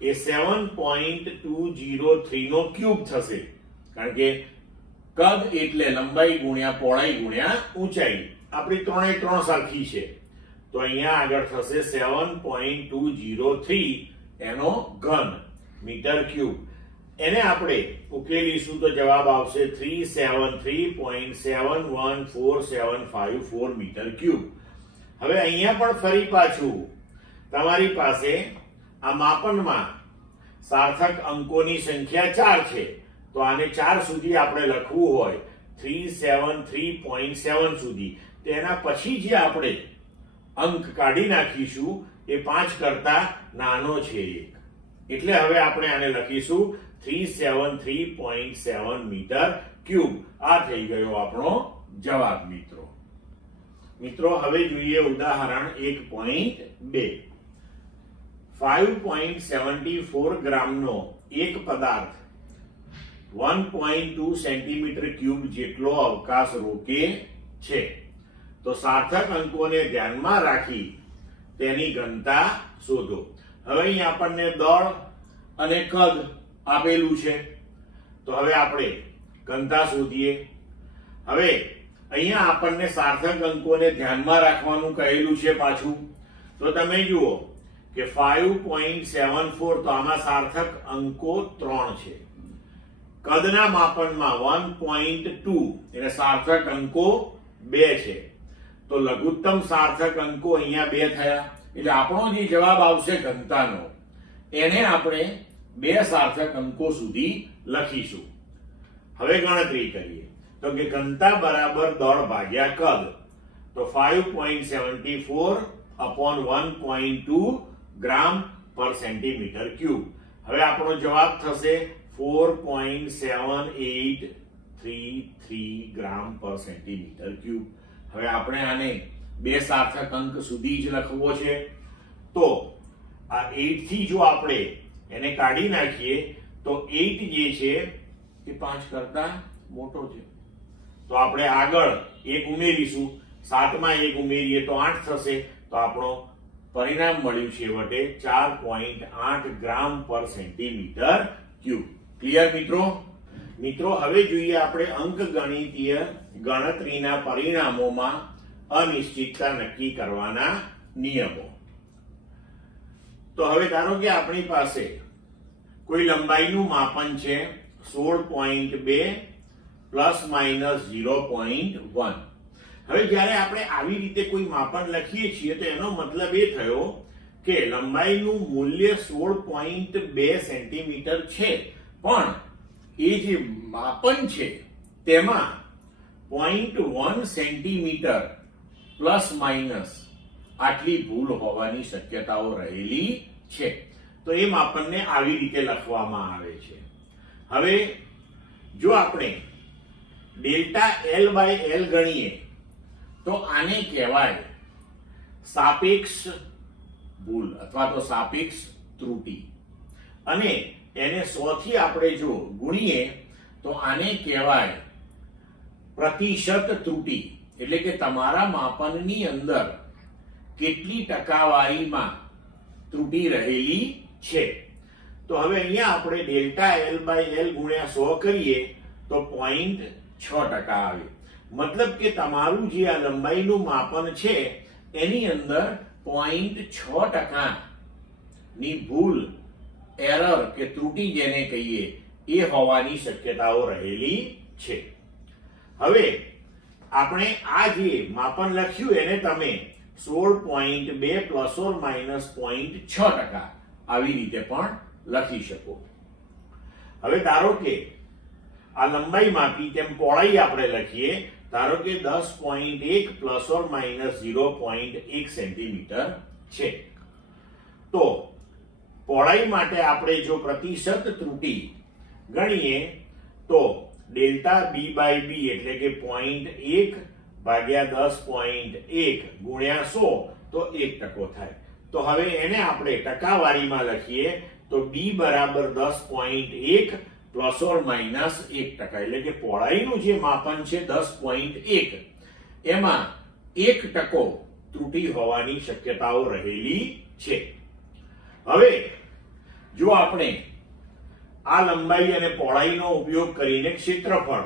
એ 7.203 નો ક્યુબ થશે કારણ કે કદ એટલે લંબાઈ ગુણ્યા પહોળાઈ ગુણ્યા ઊંચાઈ. આપણી 3 એ 3 સરખી છે તો અહીંયા આગળ થશે 7.203 એનો ઘન મીટર ક્યુબ. એને આપણે ઉકેલીશું તો જવાબ આવશે 373.714754 મીટર ક્યુબ. હવે અહીંયા પણ ફરી પાછું તમારી પાસે આ માપનમાં સાર્થક અંકોની સંખ્યા 4 છે તો આને 4 સુધી આપણે લખવું હોય 373.7 સુધી તેના પછી જે આપણે અંક કાઢી નાખીશું એ 5 કરતા નાનો છે એટલે હવે આપણે આને લખીશું 373.7 મીટર ક્યુબ. આ થઈ ગયો આપણો જવાબ મિત્રો. મિત્રો હવે જોઈએ ઉદાહરણ 1.2. 5.74 ગ્રામનો એક પદાર્થ 1.2 સેન્ટીમીટર ક્યુબ જેટલો અવકાશ રોકે છે તો સાર્થક અંકોને ધ્યાનમાં રાખી તેની ઘનતા શોધો. હવે અહીં આપણને દળ અને કદ આપેલું છે તો હવે આપણે ઘનતા શોધીએ. હવે અહીંયા આપણને સાર્થક અંકોને ધ્યાનમાં રાખવાનું કહેલું છે પાછું. તો તમે જુઓ કે 5.74 તો આમાં સાર્થક અંકો 3 છે. કદના માપનમાં 1.2 એટલે સાર્થક અંકો 2 છે. તો લઘુત્તમ સાર્થક અંકો અહીંયા 2 થયા. એટલે આપણો જે જવાબ આવશે ઘનતાનો એને આપણે 2 સાર્થક અંકો સુધી લખીશું. હવે ગણતરી કરીએ તો કે ઘનતા બરાબર દળ ભાગ્યા કદ. તો 5.74 upon 1.2 ગ્રામ પર સેન્ટીમીટર ક્યુબ. હવે આપણો જવાબ થશે 4.7833 ગ્રામ પર સેન્ટીમીટર ક્યુબ. હવે આપણે આને 2 સાર્થક અંક સુધી જ લખવો છે. તો આ 8 થી જો આપણે એને કાઢી નાખીએ તો 8 જે છે એ 5 કરતા મોટો છે. તો આપણે આગળ 1 ઉમેરીશું. 7 માં 1 ઉમેરીએ તો 8 થશે. તો આપણો પરિણામ મળ્યું છે વટે 4.8 ગ્રામ પર સેન્ટીમીટર ક્યુબ. ક્લિયર મિત્રો? મિત્રો હવે જોઈએ આપણે અંકગણિતીય ગણતરીના પરિણામોમાં અનિશ્ચિતતા નક્કી કરવાના નિયમો. તો હવે ધારો કે આપણી પાસે કોઈ લંબાઈનું માપન છે 16.2 પ્લસ માઇનસ 0.1. હવે જ્યારે આપણે આવી રીતે કોઈ માપન લખીએ છીએ તો એનો મતલબ એ થયો કે લંબાઈનું મૂલ્ય 16.2 સેન્ટીમીટર છે, પણ એ જે માપન છે તેમાં 0.1 સેન્ટીમીટર પ્લસ માઇનસ આટલી ભૂલ હોવાની શક્યતાઓ રહેલી છે. તો એ માપનને આવી રીતે લખવામાં આવે છે. હવે જો આપણે ડેલ્ટા L બાય L ગણીએ તો આને કહેવાય સાપેક્ષ ભૂલ અથવા તો સાપેક્ષ ત્રુટિ. અને એને 100 થી આપણે જો ગુણીએ તો આને કહેવાય પ્રતિશત ત્રુટિ. એટલે કે તમારા માપનની અંદર કેટલી ટકાવારીમાં ત્રુટિ રહેલી છે. તો હવે અહીંયા આપણે ડેલ્ટા L બાય L ગુણ્યા 100 કરીએ તો 0.6% આવે. મતલબ કે તમારું જે આ લંબાઈનું માપન છે એની અંદર 0.6% ની ભૂલ, એરર કે ત્રુટિ જેને કહીએ એ હોવાની શક્યતાઓ રહેલી છે. હવે આપણે આ જે માપન લખ્યું એને તમે 16.2 પ્લસ ઓર માઇનસ 0.6% આવી રીતે પણ લખી શકો. હવે ધારો કે આ લંબાઈ માપી તેમ પહોળાઈ આપણે લખીએ. ધારો કે 10.1 પ્લસ ઓર માઇનસ 0.1 સેન્ટીમીટર છે. તો પહોળાઈ માટે આપણે જો પ્રતિશત ત્રુટિ ગણીએ તો ડેલ્ટા B બાય B એટલે કે 0.1 ભાગ્યા 10.1 ગુણ્યા 100 તો 1% થાય. તો હવે એને આપણે ટકાવારીમાં લખીએ તો B બરાબર 10.1 પ્લસ ઓર માઇનસ 1%. એટલે કે પહોળાઈનું જે માપન છે 10.1 એમાં 1% ત્રુટિ હોવાની શક્યતાઓ રહેલી છે. હવે જો આપણે આ લંબાઈ અને પહોળાઈનો ઉપયોગ કરીને ક્ષેત્રફળ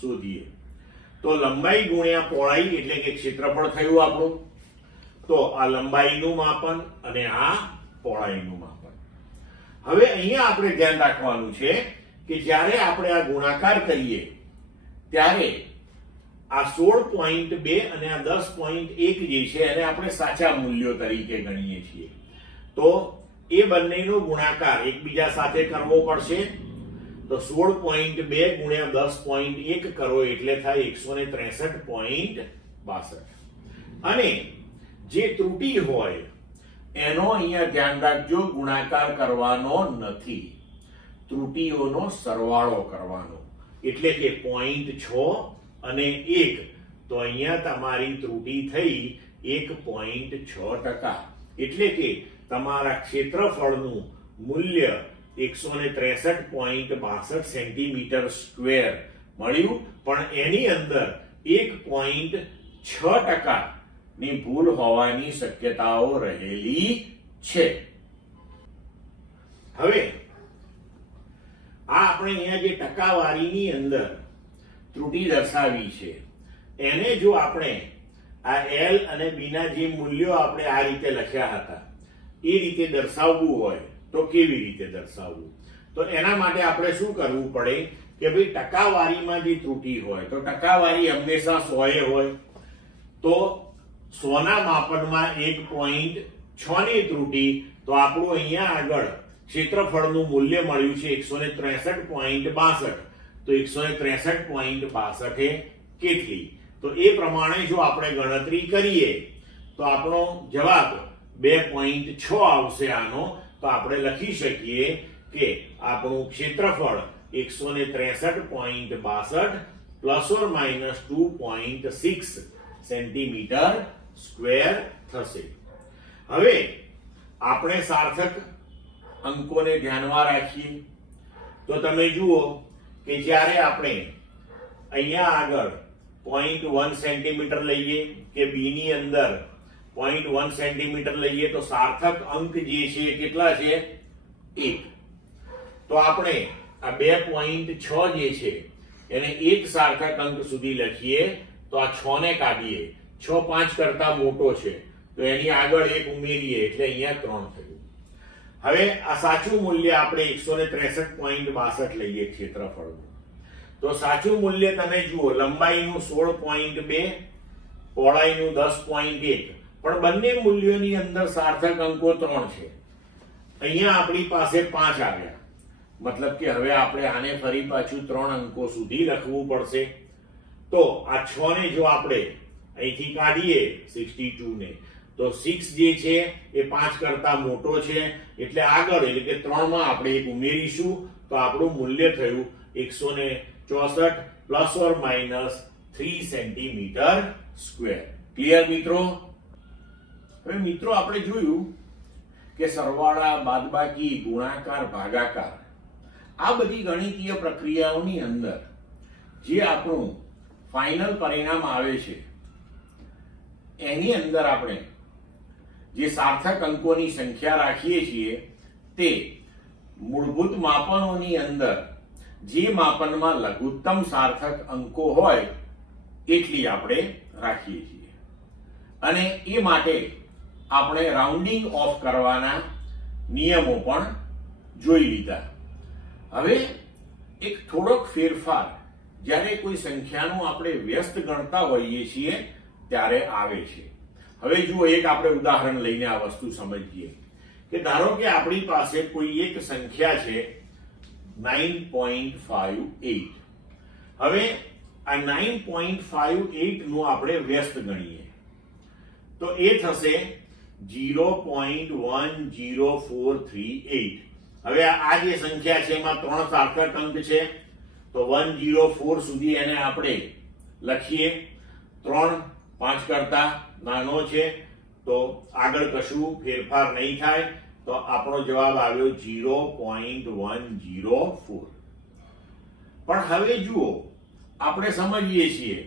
શોધીએ તો લંબાઈ ગુણ્યા પહોળાઈ એટલે કે ક્ષેત્રફળ થયું આપણું. તો આ લંબાઈનું માપન અને આ પહોળાઈનું માપન. હવે અહીંયા આપણે ધ્યાન રાખવાનું છે કે જ્યારે આપણે આ ગુણાકાર કરીએ ત્યારે આ 16.2 અને આ 10.1 જે છે એને આપણે સાચા મૂલ્યો તરીકે ગણીએ છીએ. તો એ બંનેનો ગુણાકાર એકબીજા સાથે કરવો પડશે. તો 16.2 ગુણ્યા 10.1 કરો એટલે થાય 163.62. અને જે ત્રુટિ હોય એનો અહીંયા ધ્યાન રાખજો, ગુણાકાર કરવાનો નથી, ત્રુટિઓનો સરવાળો કરવાનો. એટલે કે 0.6 અને 1 તો અહીંયા તમારી ત્રુટિ થઈ 1.6%. એટલે કે તમારા ક્ષેત્રફળનું મૂલ્ય 163.62 સેન્ટીમીટર સ્ક્વેર મળ્યું, પણ એની અંદર 1.6% ની ભૂલ હોવાની શક્યતાઓ રહેલી છે. હવે આ આપણે અહીંયા જે ટકાવારીની અંદર ત્રુટિ દર્શાવી છે એને જો આપણે આ L અને B ના જે મૂલ્યો આપણે આ રીતે લખ્યા હતા એ રીતે દર્શાવવું હોય તો કેવી રીતે દર્શાવવું? તો એના માટે આપણે શું કરવું પડે કે ભાઈ ટકાવારીમાં જે ત્રુટિ હોય તો ટકાવારી હંમેશા 100 હોય, તો 100 ના માપનમાં 1.6 ની ત્રુટિ, તો આપણું અહીંયા આગળ ક્ષેત્રફળનું મૂલ્ય મળ્યું છે 163.62. તો 163.62 એ કેટલી? તો એ પ્રમાણે જો આપણે ગણતરી કરીએ તો આપણો જવાબ 2.6 આવશે આનો. તો આપણે લખી શકીએ કે આપણું ક્ષેત્રફળ 163.62 ± 2.6 સેન્ટીમીટર સ્ક્વેર થશે. હવે આપણે સાર્થક અંકોને ધ્યાનમાં રાખીએ તો તમે જુઓ કે જ્યારે આપણે અહીંયા આગળ 0.1 સેન્ટીમીટર લઈએ કે B ની અંદર 0.1 સેન્ટીમીટર લઈએ તો સાર્થક અંક જે છે કેટલા છે? 1. તો આપણે આ 2.6 જે છે એને એક સાર્થક અંક સુધી લખીએ તો આ 6 ને કાઢીએ, 6 5 કરતા મોટો છે તો એની આગળ 1 ઉમેરીએ એટલે અહીંયા 3 થયું. હવે આ સાચું મૂલ્ય આપણે 163.62 લઈએ ક્ષેત્રફળનું. તો સાચું મૂલ્ય તમે જુઓ, લંબાઈનું 16.2, પહોળાઈનું 10.1, પણ બંને મૂલ્યોની અંદર સાર્થક અંકો 3 છે. અહીંયા આપણી પાસે 5 આવ્યા, મતલબ કે હવે આપણે આને ફરી પાછું 3 અંકો સુધી લખવું પડશે. તો આ 6 ને જો આપણે અહીંથી કાઢીએ 62 ને, તો 6 જે છે એ 5 કરતા મોટો છે એટલે આગળ એટલે કે 3 માં આપણે એક ઉમેરીશું તો આપણું મૂલ્ય થયું 164 ± 3 સેન્ટીમીટર સ્ક્વેર. ક્લિયર મિત્રો? હવે મિત્રો આપણે જોયું કે સરવાળા, બાદબાકી, ગુણાકાર, ભાગાકાર આ બધી ગણિતીય પ્રક્રિયાઓની અંદર જે આપણું ફાઇનલ પરિણામ આવે છે એની અંદર આપણે જે સાર્થક અંકોની સંખ્યા રાખીએ છીએ તે મૂળભૂત માપનોની અંદર જે માપનમાં લઘુત્તમ સાર્થક અંકો હોય એટલી આપણે રાખીએ છીએ. અને એ માટે આપણે રાઉન્ડિંગ ઓફ કરવાના નિયમો પણ જોઈ લીધા. હવે એક થોડોક ફેરફાર જ્યારે કોઈ સંખ્યાનું આપણે વ્યસ્ત ગણતા હોઈએ છીએ ત્યારે આવે છે. હવે જુઓ, એક આપણે ઉદાહરણ લઈને આ વસ્તુ સમજીએ કે ધારો કે આપણી પાસે કોઈ એક સંખ્યા છે 9.58. હવે આ 9.58 નું આપણે વ્યસ્ત ગણીએ તો એ થશે 0.10438. હવે આ જે સંખ્યા છે એમાં 3 સાર્થક અંક છે તો 104 સુધી એને આપણે લખીએ. 3 5 કરતા નાનો છે તો આગળ કશું ફેરફાર નહીં થાય તો આપણો જવાબ આવ્યો 0.104. પણ હવે જુઓ, આપણે સમજીએ છીએ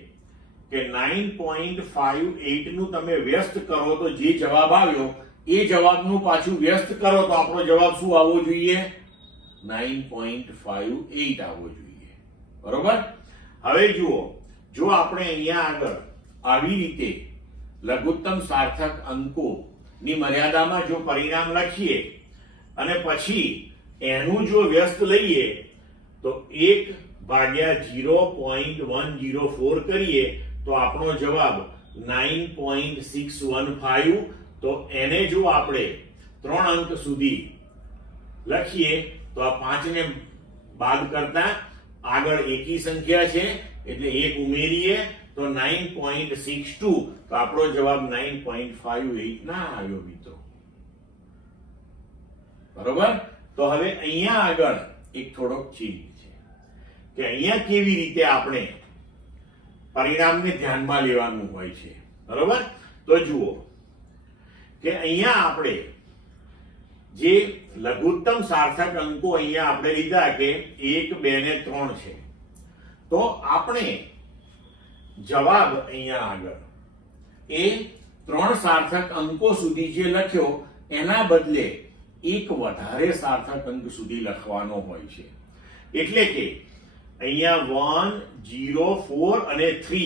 કે 9.58 નું તમે વ્યસ્ત કરો તો જે જવાબ આવ્યો એ જવાબનું પાછું વ્યસ્ત કરો તો આપણો જવાબ શું આવવો જોઈએ? 9.58 આવવો જોઈએ. બરોબર? હવે જુઓ, જો આપણે અહીંયા આગળ આવી રીતે લઘુત્તમ સાર્થક અંકો ની મર્યાદામાં જો પરિણામ લખીએ અને પછી એનું જો વ્યસ્ત લઈએ તો 1/0.104 કરીએ તો આપણો જવાબ 9.615. તો એને જો આપણે 3 અંક સુધી લખીએ તો આ 5 ને બાદ કરતા આગળ એકી સંખ્યા છે એટલે 1 ઉમેરીએ તો 9.62. તો આપણો જવાબ 9.58 ના આવ્યો મિત્રો. બરોબર? તો હવે અહીંયા આગળ એક થોડોક ચીજ છે કે અહીંયા કેવી રીતે આપણે પરિણામને ધ્યાનમાં લેવાનું હોય છે. બરોબર? તો જુઓ કે અહીંયા આપણે જે લઘુત્તમ સાર્થક અંકો અહીંયા આપણે લીધા કે 1 2 ને 3 છે તો આપણે જવાબ અહીંયા આગળ એ 3 સાર્થક અંકો સુધી જે લખ્યો એના બદલે એક વધારે સાર્થક અંક સુધી લખવાનો હોય છે. એટલે કે અહીંયા 1 0 4 અને 3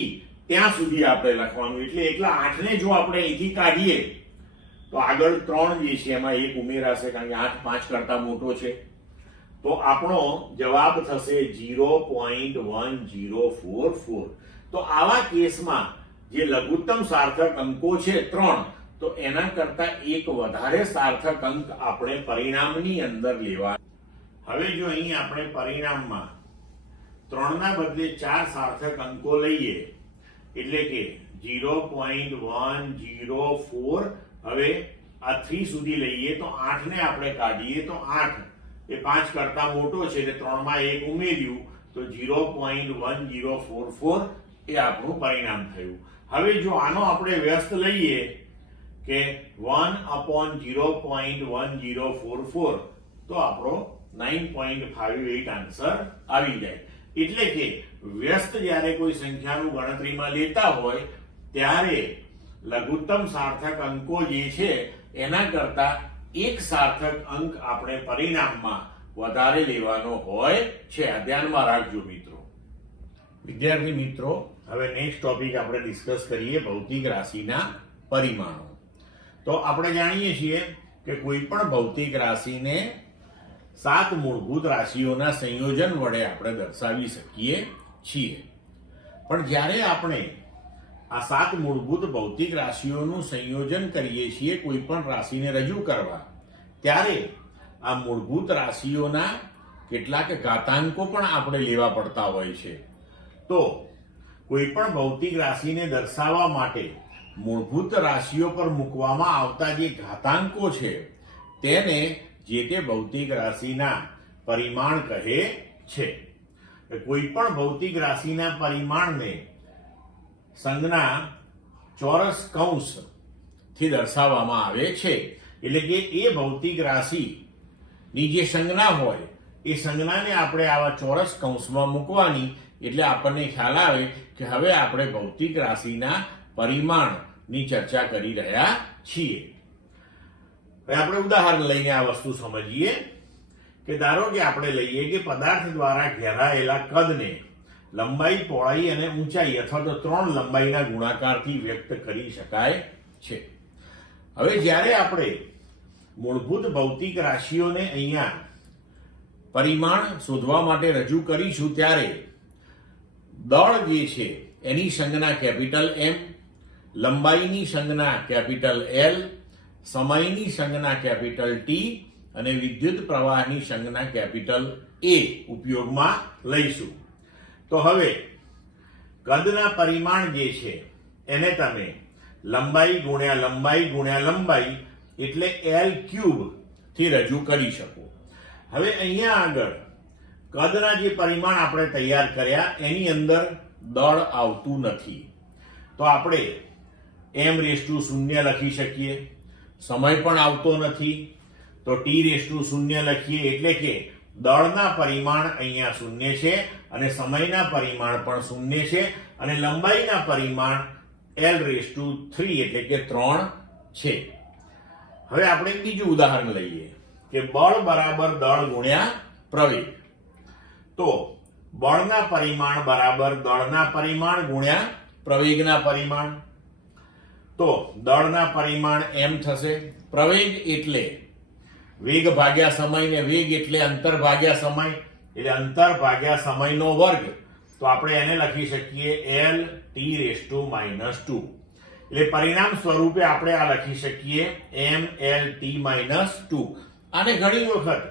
ત્યાં સુધી આપણે લખવાનું. એટલે એકલા 8 ને જો આપણે અહીંથી કાઢીએ તો આગળ 3 જે છે એમાં 1 ઉમેરાશે, કારણ કે 8 5 કરતા મોટો છે. તો આપણો જવાબ થશે 0.1044. તો આવા કેસમાં જે લઘુત્તમ સાર્થક અંકો છે 3, તો એના કરતા એક વધારે સાર્થક અંક આપણે પરિણામની અંદર લેવા. હવે જો અહીં આપણે પરિણામમાં 3 ના બદલે 4 સાર્થક અંકો લઈએ, એટલે કે 0.104, હવે આ 3 સુધી લઈએ તો 8 ને આપણે કાઢીએ તો 8 એ 5 કરતા મોટો છે, એટલે 3 માં 1 ઉમેર્યું તો 0.1044 એ આપણું પરિણામ થયું. હવે જો આનો આપણે વ્યસ્ત લઈએ કે 1/0.1044, તો આપણો 9.58 આન્સર આવી જાય. એટલે કે વ્યસ્ત જ્યારે કોઈ સંખ્યાનું ગણતરીમાં લેતા હોય ત્યારે લઘુત્તમ સાર્થક અંકો જે છે એના કરતા એક સાર્થક અંક આપણે પરિણામમાં વધારે લેવાનો હોય છે. આ ધ્યાનમાં રાખજો મિત્રો. વિદ્યાર્થી મિત્રો, હવે નેક્સ્ટ ટોપિક આપણે ડિસ્કસ કરીએ ભૌતિક રાશિના પરિમાણો. તો આપણે જાણીએ છીએ કે કોઈ પણ ભૌતિક રાશિને 7 મૂળભૂત રાશિઓના સંયોજન વડે આપણે દર્શાવી શકીએ છીએ. પણ જ્યારે આપણે આ 7 મૂળભૂત ભૌતિક રાશિઓનું સંયોજન કરીએ છીએ કોઈ પણ રાશિને રજૂ કરવા, ત્યારે આ મૂળભૂત રાશિઓના કેટલાક ઘાતાંકો પણ આપણે લેવા પડતા હોય છે. તો કોઈ પણ ભૌતિક રાશિને દર્શાવવા માટે મૂળભૂત રાશિઓ પર મૂકવામાં આવતા જે ઘાતાંકો છે તેને જે તે ભૌતિક રાશિના પરિમાણ કહે છે. કોઈ પણ ભૌતિક રાશિના પરિમાણને સંજ્ઞા ચોરસ કૌંસ થી દર્શાવવામાં આવે છે. એટલે કે એ ભૌતિક રાશિની જે સંજ્ઞા હોય એ સંજ્ઞાને આપણે આવા ચોરસ કૌંસમાં મૂકવાની, એટલે આપણને ખ્યાલ આવે કે હવે આપણે ભૌતિક રાશિના પરિમાણની ચર્ચા કરી રહ્યા છીએ. હવે આપણે ઉદાહરણ લઈને આ વસ્તુ સમજીએ કે ધારો કે આપણે લઈએ કે પદાર્થ દ્વારા ઘેરાયેલા કદને લંબાઈ, પહોળાઈ અને ઊંચાઈ અથવા તો 3 લંબાઈના ગુણાકારથી વ્યક્ત કરી શકાય છે. હવે જ્યારે આપણે મૂળભૂત ભૌતિક રાશિઓને અહીંયા પરિમાણ શોધવા માટે રજૂ કરીશું ત્યારે દળ જે છે એની સંજ્ઞા કેપિટલ M, લંબાઈની સંજ્ઞા કેપિટલ L, સમયની સંજ્ઞા કેપિટલ T અને વિદ્યુત પ્રવાહની સંજ્ઞા કેપિટલ A ઉપયોગમાં લઈશું. તો હવે કદના પરિમાણ જે છે એને તમે લંબાઈ ગુણ્યા લંબાઈ ગુણ્યા લંબાઈ એટલે L³ થી રજૂ કરી શકો. હવે અહીંયા આગળ કદના જે પરિમાણ આપણે તૈયાર કર્યા એની અંદર દળ આવતું નથી, તો આપણે m⁻0 લખી શકીએ. સમય પણ આવતો નથી તો t⁻0 લખીએ. એટલે કે દળના પરિમાણ અહીંયા 0 છે અને સમયના પરિમાણ પણ 0 છે અને લંબાઈના પરિમાણ L⁻3 એટલે કે 3 છે. હવે આપણે બીજું ઉદાહરણ લઈએ કે બળ બરાબર દળ ગુણ્યા પ્રવેગ. તો બળના પરિમાણ બરાબર દળના પરિમાણ ગુણ્યા પ્રવેગના પરિમાણ. તો દળના પરિમાણ m થશે, પ્રવેગ એટલે વેગ ભાગ્યા સમય ને વેગ એટલે અંતર ભાગ્યા સમય, એટલે અંતર ભાગ્યા સમયનો વર્ગ. તો આપણે એને લખી શકીએ Lt⁻². એટલે પરિણામ સ્વરૂપે આપણે આ લખી શકીએ mLt⁻². આને ઘણી વખત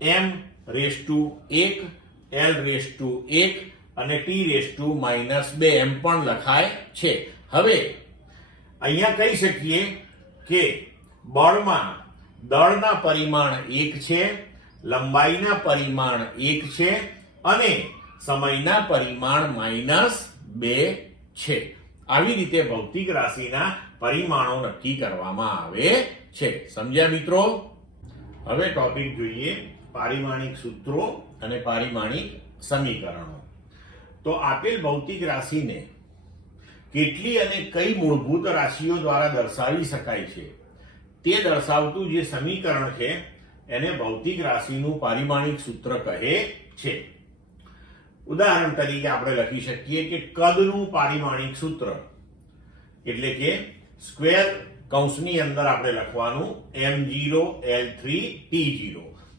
m⁻1, L⁻1 અને t⁻2 એમ પણ લખાય છે. હવે અહીંયા કહી શકીએ કે બળમાં દળના પરિમાણ 1 છે, લંબાઈના પરિમાણ 1 છે અને સમયના પરિમાણ -2 છે. આવી રીતે ભૌતિક રાશિના પરિમાણો નક્કી કરવામાં આવે છે. સમજ્યા મિત્રો? હવે ટોપિક જોઈએ પારિમાણિક સૂત્રો અને પારિમાણિક સમીકરણો. તો આપેલ ભૌતિક રાશિને કેટલી અને કઈ મૂળભૂત રાશિઓ દ્વારા દર્શાવી શકાય છે તે દર્શાવતું જે સમીકરણ છે એને ભૌતિક રાશિનું પારિમાણિક સૂત્ર કહે છે. ઉદાહરણ તરીકે આપણે લખી શકીએ કે કદનું પારિમાણિક સૂત્ર એટલે કે સ્ક્વેર કૌંસની અંદર આપણે લખવાનું m0 l3 t0.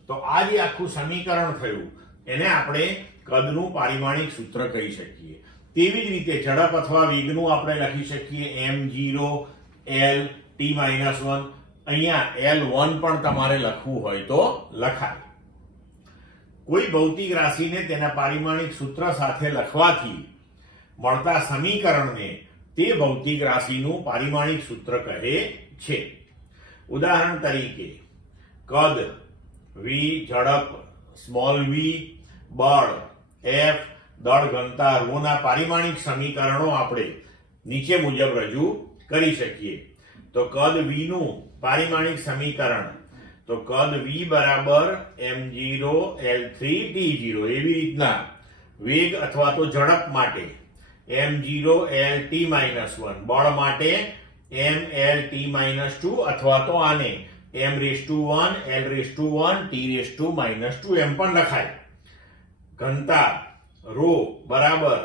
તો આ જે આખું સમીકરણ થયું એને આપણે કદનું પારિમાણિક સૂત્ર કહી શકીએ. તેવી જ રીતે ઝડપ અથવા વેગનું આપણે લખી શકીએ m0 l t-1. અહીંયા l1 પણ તમારે લખવું હોય તો લખાય. કોઈ ભૌતિક રાશિને તેના પારિમાણિક સૂત્ર સાથે લખવાથી મળતા સમીકરણને તે ભૌતિક રાશિનું પારિમાણિક સૂત્ર કહે છે. ઉદાહરણ તરીકે કદ v, ઝડપ સ્મોલ v, બળ f, દળ ઘનતા ρ ના પારિમાણિક સમીકરણો આપણે નીચે મુજબ રજૂ કરી શકીએ. તો કદ v નું પારિમાણિક સમીકરણ તો કદ v બરાબર m0 l3 t0. એવી રીતના વેગ અથવા તો ઝડપ માટે m0 l t-1, બળ માટે m l t-2 અથવા તો આને m1 l1 t-2 એમ પણ લખાય. ઘનતા ρ બરાબર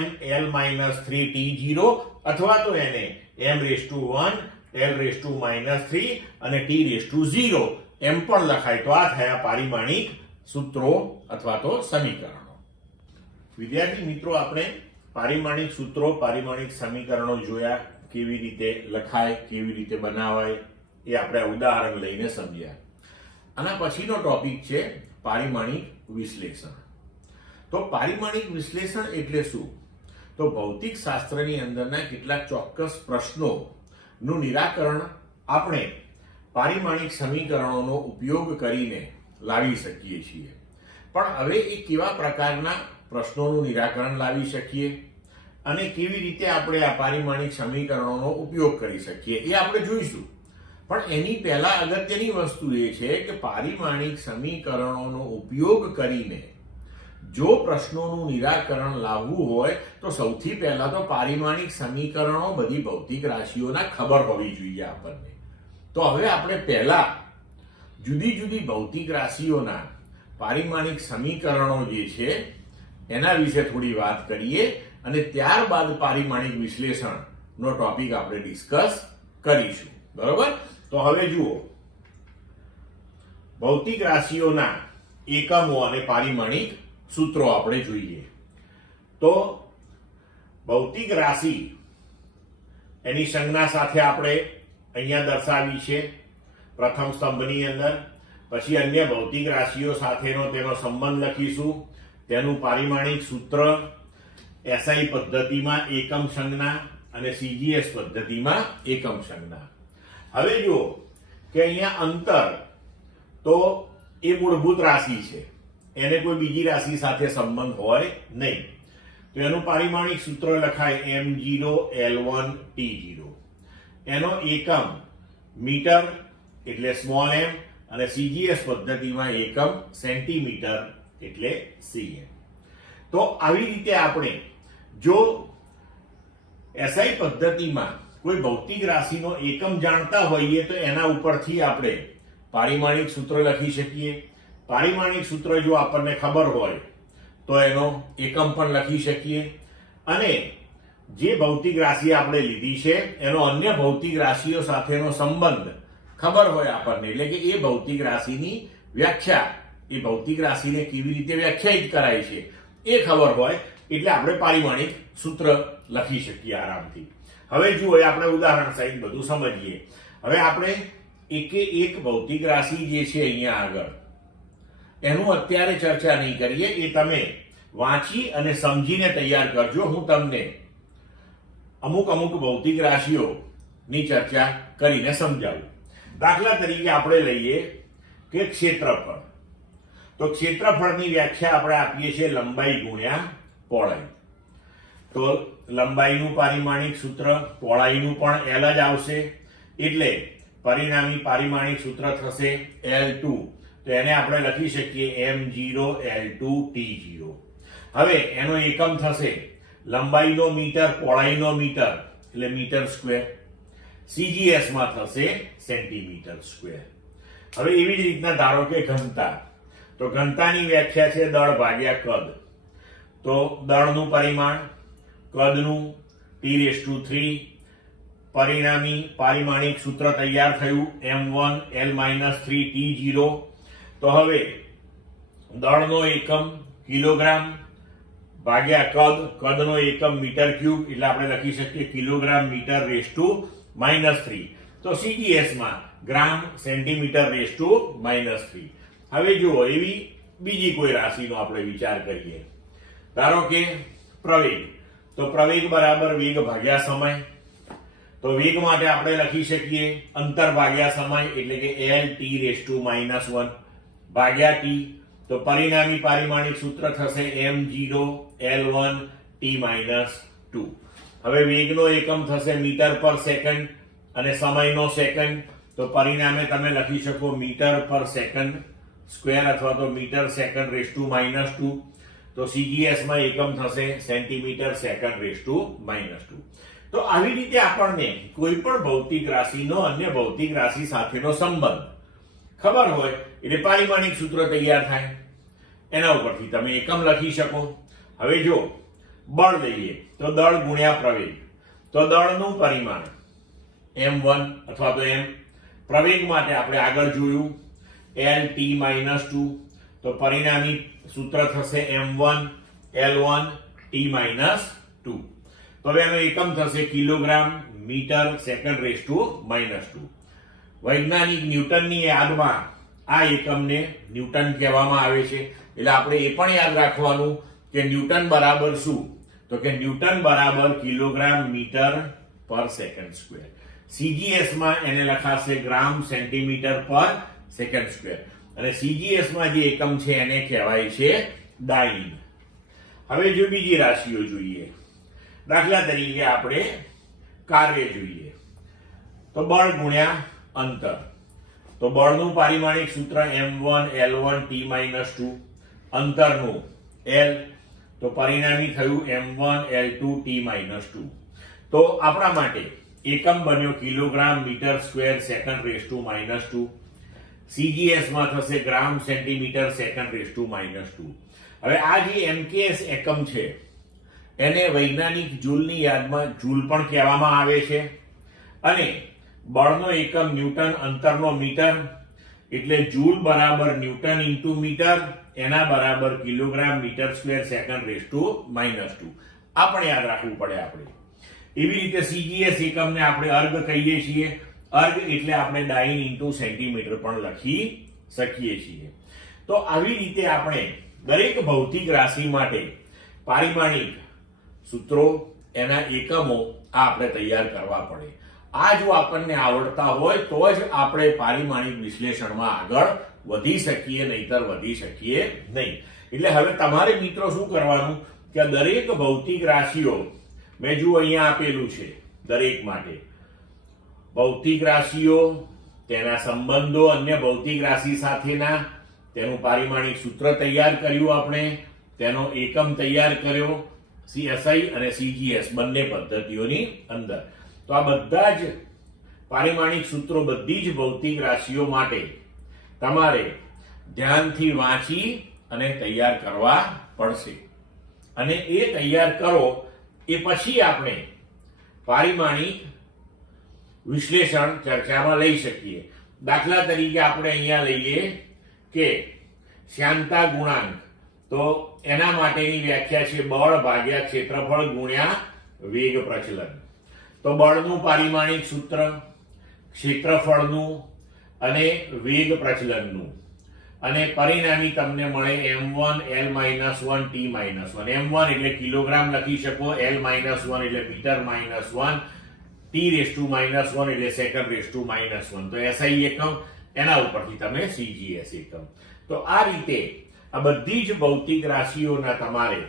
m l-3 t0 અથવા તો એને m1 l-3 અને t0 એમ પણ લખાય. તો આ થયા પારિમાણિક સૂત્રો અથવા તો સમીકરણો. વિદ્યાર્થી મિત્રો, આપણે પારિમાણિક સૂત્રો, પારિમાણિક સમીકરણો જોયા, કેવી રીતે લખાય, કેવી રીતે બનાવાય, એ આપણે ઉદાહરણ લઈને સમજ્યા. આના પછીનો ટોપિક છે પારિમાણિક વિશ્લેષણ. તો પારિમાણિક વિશ્લેષણ એટલે શું? તો ભૌતિક શાસ્ત્રની અંદરના કેટલાક ચોક્કસ પ્રશ્નોનું નિરાકરણ આપણે પારિમાણિક સમીકરણોનો ઉપયોગ કરીને લાવી શકીએ છીએ. પણ હવે એ કેવા પ્રકારના પ્રશ્નોનું નિરાકરણ લાવી શકીએ અને કેવી રીતે આપણે આ પારિમાણિક સમીકરણોનો ઉપયોગ કરી શકીએ એ આપણે જોઈશું. પણ એની પહેલા અગત્યની વસ્તુ એ છે કે પારિમાણિક સમીકરણોનો ઉપયોગ કરીને જો પ્રશ્નોનું નિરાકરણ લાવવું હોય તો સૌથી પહેલા તો પારિમાણિક સમીકરણો બધી ભૌતિક રાશિઓના ખબર હોવી જોઈએ આપણને. તો હવે આપણે પહેલા જુદી જુદી ભૌતિક રાશિઓના પારિમાણિક સમીકરણો જે છે એના વિશે થોડી વાત કરીએ અને ત્યારબાદ પારિમાણિક વિશ્લેષણનો ટોપિક આપણે ડિસ્કસ કરીશું. બરોબર? તો હવે જુઓ, ભૌતિક રાશિઓના એકમો અને પારિમાણિક સૂત્રો આપણે જોઈએ. તો ભૌતિક રાશિ એની સંજ્ઞા સાથે આપણે અહીંયા દર્શાવી છે પ્રથમ સ્તંભની અંદર. પછી અન્ય ભૌતિક રાશિઓ સાથેનો તેનો સંબંધ લખીશું, તેનું પારિમાણિક સૂત્ર, SI પદ્ધતિમાં એકમ સંજ્ઞા અને CGS પદ્ધતિમાં એકમ સંજ્ઞા. હવે જુઓ કે અહીંયા અંતર તો એ મૂળભૂત રાશિ છે, એને કોઈ બીજી રાશિ સાથે સંબંધ હોય નહીં. તો એનું પારિમાણિક સૂત્ર લખાય m0 l1 t0. એનો એકમ મીટર એટલે સ્મોલ m અને CGS પદ્ધતિમાં એકમ સેન્ટીમીટર એટલે cm. તો આવી રીતે આપણે જો SI પદ્ધતિમાં કોઈ ભૌતિક રાશિનો એકમ જાણતા હોઈએ તો એના ઉપરથી આપણે પારિમાણિક સૂત્ર લખી શકીએ. પારિમાણિક સૂત્ર જો આપણને ખબર હોય તો એનો એકમ પણ લખી શકીએ અને જે ભૌતિક રાશિ આપણે લીધી છે એનો અન્ય ભૌતિક રાશિઓ સાથેનો સંબંધ ખબર હોય આપણને, એટલે કે એ ભૌતિક રાશિની વ્યાખ્યા, એ ભૌતિક રાશિને કેવી રીતે વ્યાખ્યાયિત કરાય છે એ ખબર હોય એટલે આપણે પારિમાણિક સૂત્ર લખી શકીએ આરામથી. હવે જુઓ, આપણે ઉદાહરણ સહિત બધું સમજીએ. હવે આપણે એકે એક ભૌતિક રાશિ જે છે અહીંયા આગળ એનું અત્યારે ચર્ચા નહીં કરીએ, એ તમે વાંચી અને સમજીને તૈયાર કરજો. હું તમને અમુક ભૌતિક રાશિઓની ચર્ચા કરીને સમજાવું. દાખલા તરીકે આપણે લઈએ કે ક્ષેત્રફળ. તો ક્ષેત્રફળની વ્યાખ્યા આપણે આપીએ છીએ લંબાઈ ગુણ્યા પહોળાઈ. તો લંબાઈનું પારિમાણિક સૂત્ર, પહોળાઈનું પણ L જ આવશે, એટલે પરિણામી પારિમાણિક સૂત્ર થશે L2. તો એને આપણે લખી શકીએ m0 l2 t0. હવે એનો એકમ થશે લંબાઈનો મીટર, પહોળાઈનો મીટર એટલે મીટર સ્ક્વેર, CGS માં થશે સેન્ટીમીટર સ્ક્વેર. હવે એવી જ રીતના ધારો કે ઘનતા. તો ઘનતાની વ્યાખ્યા છે દળ ભાગ્યા કદ. તો દળનું પરિમાણ, કદનું T3, પરિણામી પારિમાણિક સૂત્ર તૈયાર થયું m1L-3 T0. તો હવે દળનો એકમ કિલોગ્રામ ભાગ્યા કદનો એકમ મીટર ક્યુબ, એટલે આપણે લખી શકીએ કિલોગ્રામ મીટર -3. તો CGS માં ગ્રામ સેન્ટીમીટર -3. હવે જુઓ, એવી બીજી કોઈ રાશિનો આપણે વિચાર કરીએ. ધારો કે પ્રવેગ, તો પ્રવેગ બરાબર વેગ ભાગ્યા સમય. તો વેગ માટે આપણે લખી શકીએ અંતર ભાગ્યા સમય, એટલે કે LT-1 ભાગ્યા t. તો પરિણામી પારિમાણિક સૂત્ર થશે m0L1T-2. હવે વેગનો એકમ થશે મીટર પર સેકન્ડ અને સમયનો સેકન્ડ. તો પરિણામે તમે લખી શકો મીટર પર સેકન્ડ સ્ક્વેર અથવા તો મીટર સેકન્ડ -2. તો CGS માં એકમ થશે સેન્ટીમીટર સેકન્ડ -2. તો આવી રીતે આપણને કોઈ પણ ભૌતિક રાશિનો અન્ય ભૌતિક રાશિ સાથેનો સંબંધ ખબર હોય એટલે પારિમાણિક સૂત્ર તૈયાર થાય. એના ઉપરથી તમે એકમ લખી શકો. હવે જો બળ લઈએ તો દળ ગુણ્યા પ્રવેગ. તો દળનું પરિમાણ m1 અથવા તો m, પ્રવેગ માટે આપણે આગળ જોયું LT-2. તો પરિણામી સૂત્ર થશે m1L1T-2. તો હવે એનો એકમ થશે કિલોગ્રામ મીટર સેકન્ડ -2. વૈજ્ઞાનિક ન્યૂટનની યાદમાં આ એકમને ન્યૂટન કહેવામાં આવે છે. એટલે આપણે એ પણ યાદ રાખવાનું કે ન્યૂટન બરાબર શું? તો કે ન્યૂટન બરાબર કિલોગ્રામ મીટર પર સેકન્ડ સ્ક્વેર. CGS માં એને લખાશે ગ્રામ સેન્ટીમીટર પર સેકન્ડ સ્ક્વેર. અને CGS માં જે એકમ છે એને કહેવાય છે ડાઇન. હવે જો બીજી રાશિઓ જોઈએ, દાખલા તરીકે આપણે કાર્ય જોઈએ. તો બળ ગુણ્યા અંતર. તો બળનું પારિમાણિક સૂત્ર m1L1T-2, અંતરનું L. તો પરિણામી થયું m1L2T-2. તો આપણા માટે એકમ બન્યો kilogram metre square second -2. CGS માં થશે ગ્રામ સેન્ટીમીટર સેકન્ડ -2. હવે આ જે MKS એકમ છે એને વૈજ્ઞાનિક જૂલની યાદમાં જૂલ પણ કહેવામાં આવે છે. અને બળનો એકમ ન્યૂટન, અંતરનો મીટર, એટલે જૂલ બરાબર ન્યૂટન ઇન્ટુ મીટર, એના બરાબર કિલોગ્રામ મીટર સ્ક્વેર સેકન્ડ -2. આ પણ યાદ રાખવું પડે આપણે. એવી રીતે CGS એકમને આપણે અર્ગ કહીએ છીએ. અર્ગ એટલે આપણે ડાઇન ઇન્ટુ સેન્ટીમીટર પણ લખી શકીએ છીએ. તો આવી રીતે આપણે દરેક ભૌતિક રાશિ માટે પારિમાણિક સૂત્રો, એના એકમો આ આપણે તૈયાર કરવા પડે. આ જો આપણને આવડતા હોય તો જ આપણે પારિમાણિક વિશ્લેષણમાં આગળ વધી શકીએ, નહીતર વધી શકીએ નહીં. એટલે હવે તમારે મિત્રો શું કરવાનું કે દરેક ભૌતિક રાશિઓ મેં જો અહીંયા આપેલું છે દરેક માટે ભૌતિક રાશિઓ, તેના સંબંધો અન્ય ભૌતિક રાશિ સાથેના, તેનું પારિમાણિક સૂત્ર તૈયાર કર્યું આપણે, તેનો એકમ તૈયાર કર્યો SI અને CGS બંને પદ્ધતિઓની અંદર. તો આ બધા જ પારિમાણિક સૂત્રો બધી જ ભૌતિક રાશિઓ માટે તમારે ધ્યાનથી વાંચી અને તૈયાર કરવા પડશે. અને એ તૈયાર કરો એ પછી આપણે પારિમાણિક વિશ્લેષણ ચર્ચામાં લઈ શકીએ. દાખલા તરીકે આપણે અહીંયા લઈએ કે શ્યાનતા ગુણાંક. તો એના માટેની વ્યાખ્યા છે બળ ભાગ્યા ક્ષેત્રફળ ગુણ્યા વેગ પ્રચલન. તો બળનું પારિમાણિક સૂત્ર, ક્ષેત્રફળનું અને વેગ પ્રચલનનું, અને પરિણામી તમને મળે m1L-1T-1. m1 એટલે કિલોગ્રામ લખી શકો, L-1 એટલે મીટર -1, T-1 એટલે સેકન્ડ -1. તો SI એકમ, એના ઉપરથી તમે CGS એકમ. તો આ રીતે આ બધી જ ભૌતિક રાશિઓના તમારે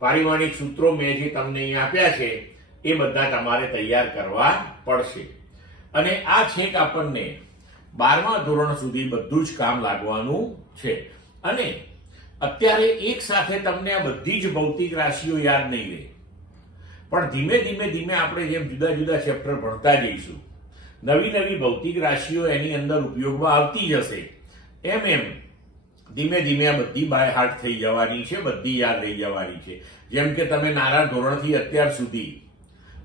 પારિમાણિક સૂત્રો મેં જે તમને અહીં આપ્યા છે એ બધા તમારે તૈયાર કરવા પડશે. અને આ છેક આપણને 12મા ધોરણ સુધી બધું જ કામ લાગવાનું છે. અને અત્યારે એક સાથે તમને આ બધી જ ભૌતિક રાશિઓ યાદ નહીં રહે, પણ ધીમે ધીમે આપણે જેમ જુદા જુદા ચેપ્ટર ભણતા જઈશું, નવી નવી ભૌતિક રાશિઓ એની અંદર ઉપયોગમાં આવતી જશે, એમ ધીમે ધીમે આ બધી બાય હાર્ટ થઈ જવાની છે, બધી યાદ રહી જવાની છે. જેમ કે તમે નાના ધોરણથી અત્યાર સુધી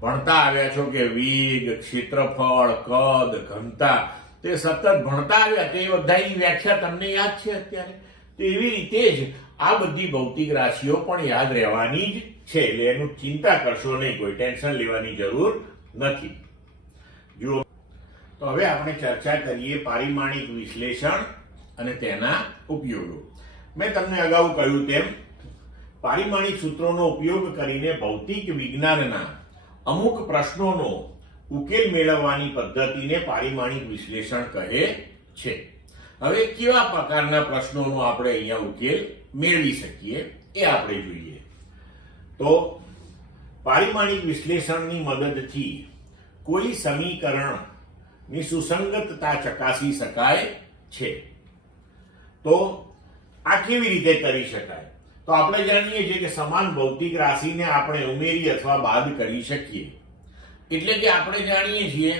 ભણતા આવ્યા છો કે વેગ, ક્ષેત્રફળ, કદ, ઘનતા, તે સતત ભણતા આવ્યા તો એ બધાની વ્યાખ્યા તમને યાદ છે અત્યારે. તો એવી રીતે જ આ બધી ભૌતિક રાશિઓ પણ યાદ રહેવાની જ છે, એટલે એનું ચિંતા કરશો નહીં, કોઈ ટેન્શન લેવાની જરૂર નથી. જુઓ, તો હવે આપણે ચર્ચા કરીએ પારિમાણિક વિશ્લેષણ અને તેના ઉપયોગો. મેં તમને અગાઉ કહ્યું તેમ પારિમાણિક સૂત્રોનો ઉપયોગ કરીને ભૌતિક વિજ્ઞાનના અમુક પ્રશ્નોનો ઉકેલ મેળવવાની પદ્ધતિને પારિમાણિક વિશ્લેષણ કહે છે. હવે કેવા પ્રકારના પ્રશ્નોનો આપણે અહીંયા ઉકેલ મેળવી શકીએ એ આપણે જોઈએ. તો પારિમાણિક વિશ્લેષણની મદદથી કોઈ સમીકરણની સુસંગતતા ચકાસી શકાય છે. તો આ કેવી રીતે કરી શકાય? તો આપણે જાણીએ છીએ કે સમાન ભૌતિક રાશિને આપણે ઉમેરી અથવા બાદ કરી શકીએ. એટલે કે આપણે જાણીએ છીએ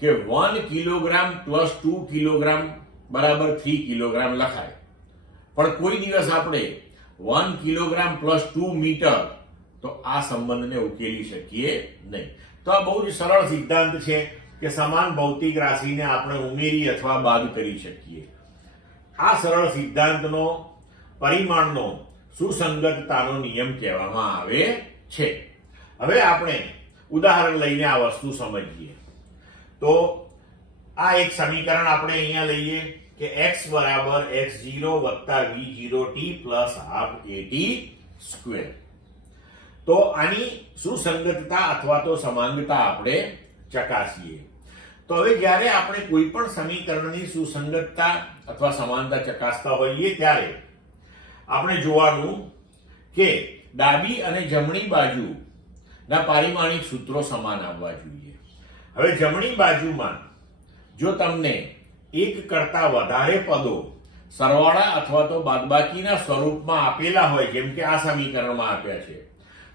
કે 1 કિલોગ્રામ પ્લસ 2 કિલોગ્રામ બરાબર 3 કિલોગ્રામ લખાય, પણ કોઈ દિવસ આપણે 1 કિલોગ્રામ પ્લસ 2 મીટર તો આ સંબંધને ઉકેલી શકીએ નહીં. તો આ બહુ જ સરળ સિદ્ધાંત છે કે સમાન ભૌતિક રાશિને આપણે ઉમેરી અથવા બાદ કરી શકીએ. આ સરળ સિદ્ધાંતનો પરિમાણનો સુસંગતતાનો નિયમ કહેવામાં આવે છે. હવે આપણે ઉદાહરણ લઈને આ વસ્તુ સમજીએ. તો આ એક સમીકરણ આપણે અહીંયા લઈએ કે x બરાબર x0 વત્તા v0t plus half at square. તો આની સુસંગતતા અથવા તો સમાનતા આપણે ચકાસીએ. તો હવે જ્યારે આપણે કોઈ પણ સમીકરણની સુસંગતતા અથવા સમાનતા ચકાસતા હોઈએ ત્યારે આપણે જોવાનું કે ડાબી અને જમણી બાજુના પારિમાણિક સૂત્રો સમાન આવવા જોઈએ. હવે જમણી બાજુમાં જો તમને એક કરતા વધારે પદો સરવાળા અથવા તો બાદબાકીના સ્વરૂપમાં આપેલા હોય, જેમ કે આ સમીકરણમાં આપ્યા છે,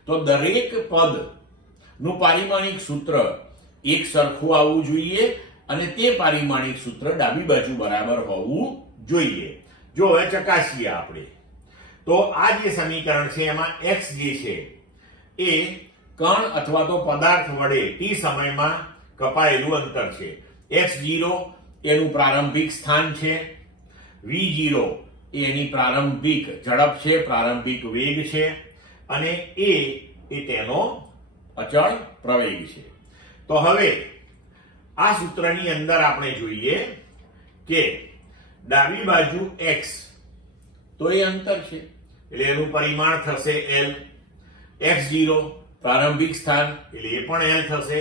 તો દરેક પદ નું પારિમાણિક સૂત્ર એક સરખું આવવું જોઈએ અને તે પારિમાણિક સૂત્ર ડાબી બાજુ બરાબર હોવું જોઈએ. જો હવે ચકાસીએ આપણે, તો આ જે સમીકરણ છે એમાં x જે છે એ કણ અથવા તો પદાર્થ વડે t સમયમાં કપાયેલું અંતર છે. x0 એનું પ્રારંભિક સ્થાન છે, v0 એની પ્રારંભિક ઝડપ છે, પ્રારંભિક વેગ છે, અને a એ તેનો અચળ પ્રવેગ છે. તો હવે આ સૂત્રની અંદર આપણે જોઈએ કે ડાબી બાજુ x તો એ અંતર છે એટલે એનું પરિમાણ થશે l, x0 પ્રારંભિક સ્થાન એટલે એ પણ l થશે,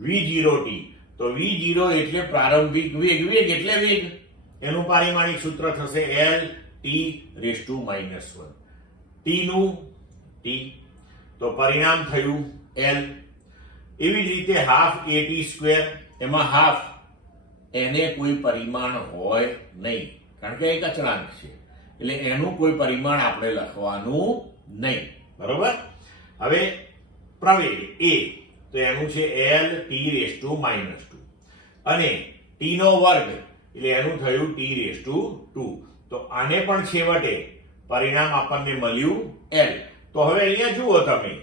v0t તો v0 એટલે પ્રારંભિક વેગ, વેગ એટલે વેગ, એનું પારિમાણિક સૂત્ર થશે l t⁻⁻1, t નું t તો પરિણામ થયું l. એવી જ રીતે હાફ at સ્ક્વેર, એમાં હાફ એને કોઈ પરિમાણ હોય નહીં કારણ કે એક અચળાંક છે એટલે એનું કોઈ પરિમાણ આપણે લખવાનું નહીં, બરોબર. હવે પ્રવેગ a તો એનું છે l t⁻², અને t નો વર્ગ એટલે એનું થયું t⁻². તો આને પણ છેવટે પરિણામ આપણને મળ્યું l. તો હવે અહીંયા જુઓ તમે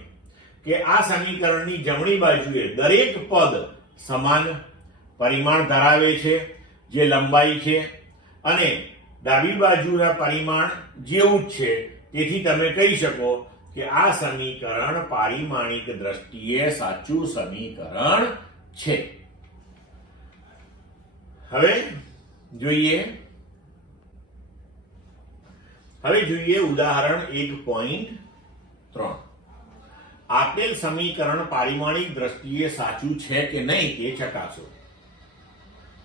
કે આ સમીકરણની જમણી બાજુએ દરેક પદ સમાન પરિમાણ ધરાવે છે જે લંબાઈ છે, અને ડાબી બાજુના પરિમાણ જેવું જ છે. તેથી તમે કહી શકો કે આ સમીકરણ પારિમાણિક દ્રષ્ટિએ સાચું સમીકરણ છે. હવે જોઈએ ઉદાહરણ 1.3. આપેલ સમીકરણ પારિમાણિક દ્રષ્ટિએ સાચું છે કે નહીં તે ચકાસો.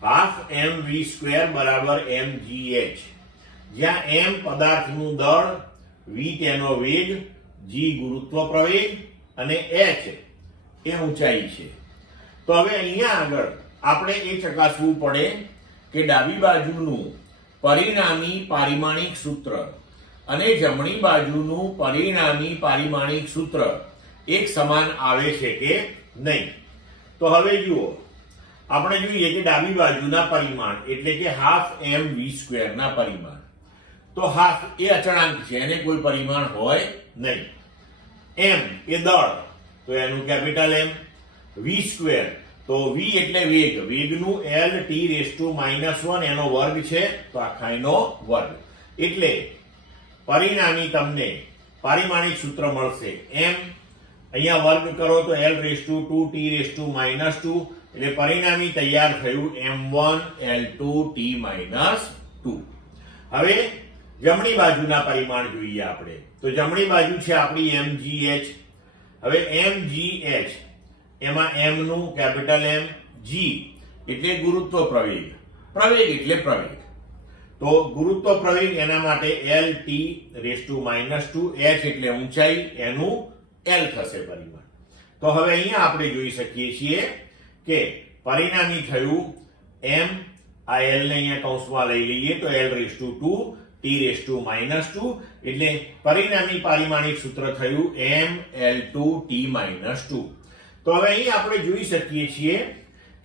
હાફ mv² બરાબર mgh, જ્યાં m પદાર્થનું દળ, v તેનો વેગ, g ગુરુત્વ પ્રવેગ અને h એ ઊંચાઈ છે. તો હવે અહીંયા આગળ આપણે એ ચકાસવું પડે કે ડાબી બાજુનું પરિણામી પારિમાણિક સૂત્ર અને જમણી બાજુનું પરિણામી પારિમાણિક સૂત્ર એક સમાન આવે છે કે નહીં. તો હવે જુઓ, આપણે જોઈએ કે ડાબી બાજુના પરિમાણ એટલે કે હાફ mv² ના પરિમાણ, તો હાફ એ અચળાંક છે, એને કોઈ પરિમાણ હોય નહીં. m એ દળ, તો એનું કેપિટલ M. v સ્ક્વેર, તો v એટલે વેગ, વેગનું L(t⁻⁻1) એનો વર્ગ છે, તો આખા એનો વર્ગ. એટલે પરિણામી તમને પારિમાણિક સૂત્ર મળશે m, અહીંયા વર્ગ કરો તો L(2t⁻²), એટલે પરિણામી તૈયાર થયું m1L2t-2. હવે જમણી બાજુના પરિમાણ જોઈએ આપણે, તો જમણી બાજુ છે આપણી mgh. હવે mgh એમાં m નું કેપિટલ M, g એટલે ગુરુત્વ પ્રવેગ, પ્રવેગ એટલે પ્રવેગ, તો ગુરુત્વ પ્રવેગ એના માટે L(t⁻²), h એટલે ઊંચાઈ, એનું L થશે પરિમાણ. તો હવે અહીંયા આપણે જોઈ શકીએ છીએ કે પરિણામી થયું m, આ L ને અહીંયા કૌંસમાં લઈ લઈએ તો L(2t⁻²), એટલે પરિણામી પારિમાણિક સૂત્ર થયું mL2t-2. તો હવે અહીં આપણે જોઈ શકીએ છીએ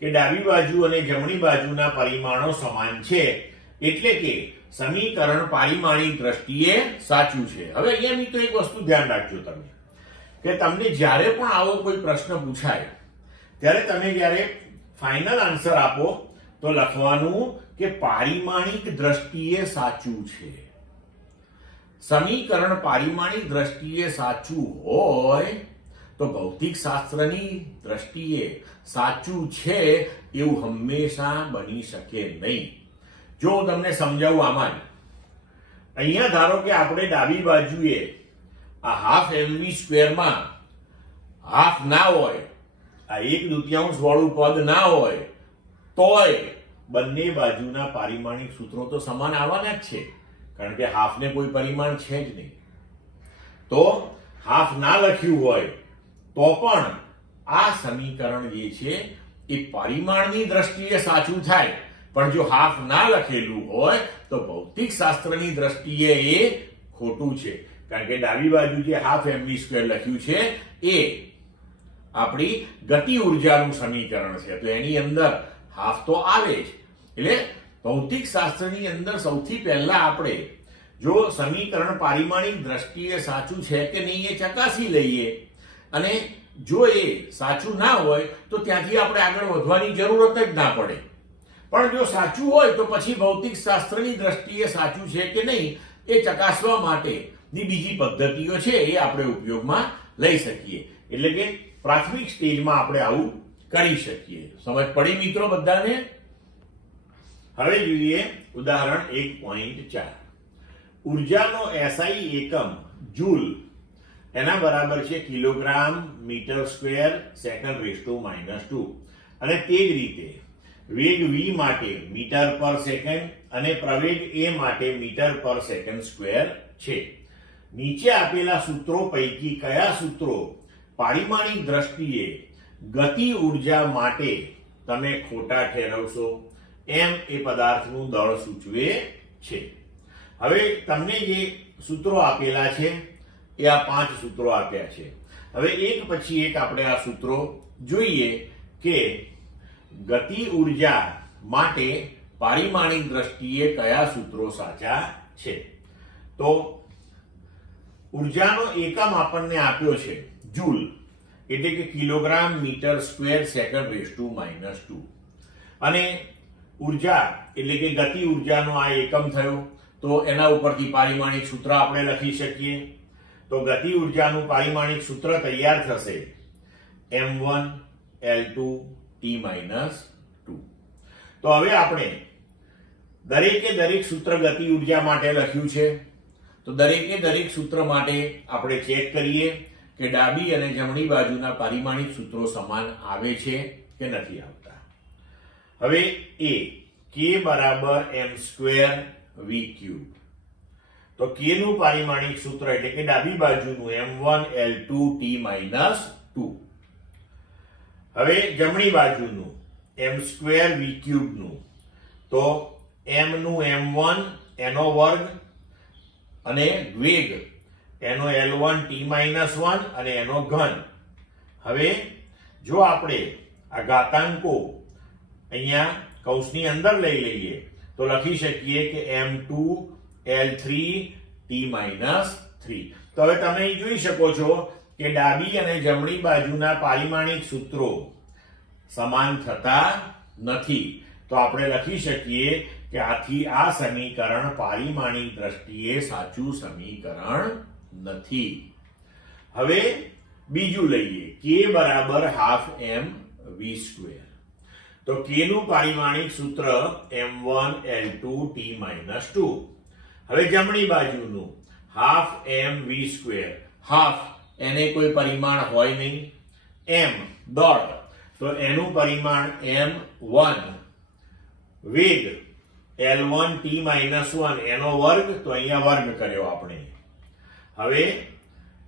કે ડાબી બાજુ અને જમણી બાજુના પરિમાણો સમાન છે, એટલે કે સમીકરણ પારિમાણિક દ્રષ્ટિએ સાચું છે. હવે અહીંયા મિત્રો એક વસ્તુ ધ્યાન રાખજો તમે, કે તમને જ્યારે પણ આવો કોઈ પ્રશ્ન પૂછાય ત્યારે તમે જ્યારે ફાઇનલ આન્સર આપો તો લખવાનું કે પારિમાણિક દ્રષ્ટિએ સાચું છે. સમીકરણ પારિમાણિક દ્રષ્ટિએ સાચું હોય તો ભૌતિક શાસ્ત્રની દ્રષ્ટિએ સાચું છે એવું હંમેશા બની શકે નહીં. જો હું તમને સમજાવું આમાં, અહીંયા ધારો કે આપણે ડાબી બાજુએ આ હાફ mv² માં હાફ ના હોય, આ 1/2 વાળું પદ ના હોય, તોય બંને બાજુના પારિમાણિક સૂત્રો તો સમાન આવવાના જ છે, કારણ કે હાફને કોઈ પરિમાણ છે જ નહીં. તો હાફ ના લખ્યું હોય તો પણ આ સમીકરણ જે છે એ પરિમાણની દ્રષ્ટિએ સાચું થાય, પણ જો હાફ ના લખેલું હોય તો ભૌતિક શાસ્ત્રની દ્રષ્ટિએ એ ખોટું છે, કારણ કે ડાબી બાજુ જે હાફ mv² લખ્યું છે એ આપણી ગતિ ઉર્જાનું સમીકરણ છે, તો એની અંદર હાફ તો આવે જ. એટલે ભૌતિક શાસ્ત્રની અંદર સૌથી પહેલા આપણે જો સમીકરણ પારિમાણિક દ્રષ્ટિએ સાચું છે કે નહીં એ ચકાસી લઈએ, અને જો એ સાચું ના હોય તો ત્યાંથી આપણે આગળ વધવાની જરૂરત જ ના પડે. પણ જો સાચું હોય તો પછી ભૌતિક શાસ્ત્રની દ્રષ્ટિએ સાચું છે કે નહીં એ ચકાસવા માટેની બીજી પદ્ધતિઓ છે એ આપણે ઉપયોગમાં લઈ શકીએ. એટલે કે પ્રાથમિક સ્ટેજમાં આપણે આવું કરી શકીએ. સમજ પડી મિત્રો બધાને? હવે જોઈએ ઉદાહરણ 1.4. ઉર્જાનો SI એકમ જૂલ એના બરાબર છે કિલોગ્રામ મીટર સ્ક્વેર સેકન્ડ(2) અને તે જ રીતે વેગ v માટે મીટર પર સેકન્ડ અને પ્રવેગ a માટે મીટર પર સેકન્ડ સ્ક્વેર છે. નીચે આપેલા સૂત્રો પૈકી કયા સૂત્રો પારિમાણિક દ્રષ્ટિએ ગતિ ઉર્જા માટે તમે ખોટા ઠેરવશો? m એ પદાર્થનું દળ સૂચવે છે. હવે તમને જે સૂત્રો આપેલા છે એ આ 5 સૂત્રો આપ્યા છે. હવે એક પછી એક આપણે આ સૂત્રો જોઈએ કે ગતિ ઉર્જા માટે પારિમાણિક દ્રષ્ટિએ કયા સૂત્રો સાચા છે. તો ઉર્જાનો એકમ આપણને આપ્યો છે જૂલ, એટલે કે કિલોગ્રામ મીટર સ્ક્વેર સેકન્ડ(2) અને ઉર્જા એટલે કે ગતિ ઉર્જાનો આ એકમ થયો, તો એના ઉપરથી પારિમાણિક સૂત્ર આપણે લખી શકીએ. તો ગતિ ઉર્જાનું પારિમાણિક સૂત્ર તૈયાર થશે m1L2t-2. તો હવે આપણે દરેકે દરેક સૂત્ર ગતિ ઉર્જા માટે લખ્યું છે, તો દરેકે દરેક સૂત્ર માટે આપણે ચેક કરીએ કે ડાબી અને જમણી બાજુના પારિમાણિક સૂત્રો સમાન આવે છે કે નથી આવતા. હવે a k બરાબર m²v³, તો k નું પારિમાણિક સૂત્ર એટલે કે ડાબી બાજુનું m1L2t-2. હવે જમણી બાજુનું m²v³ નું, તો m નું m1 એનો વર્ગ અને વેગ એનો L1t-1 અને એનો ઘન. હવે જો આપણે આ ઘાતાંકો અહીંયા કૌંસની અંદર લઈ લઈએ તો લખી શકીએ કે m2 L3t-3. તો હવે તમે અહીં જોઈ શકો છો કે ડાબી અને જમણી બાજુના પારિમાણિક સૂત્રો સમાન થતા નથી. તો આપણે લખી શકીએ કે આથી આ સમીકરણ પારિમાણિક દ્રષ્ટિએ સાચું સમીકરણ નથી. હવે બીજું લઈએ, k બરાબર હાફ એમ વી સ્ક્વેર. તો k નું પારિમાણિક સૂત્ર m1L2t-2. હવે જમણી બાજુનું હાફ એમ વી સ્ક્વેર. હાફ એને કોઈ પરિમાણ હોય નહીં, m ડોટ, તો એનું પરિમાણ m1, વેગ L1t-1 એનો વર્ગ, તો અહીંયા વર્ગ કર્યો આપણે. હવે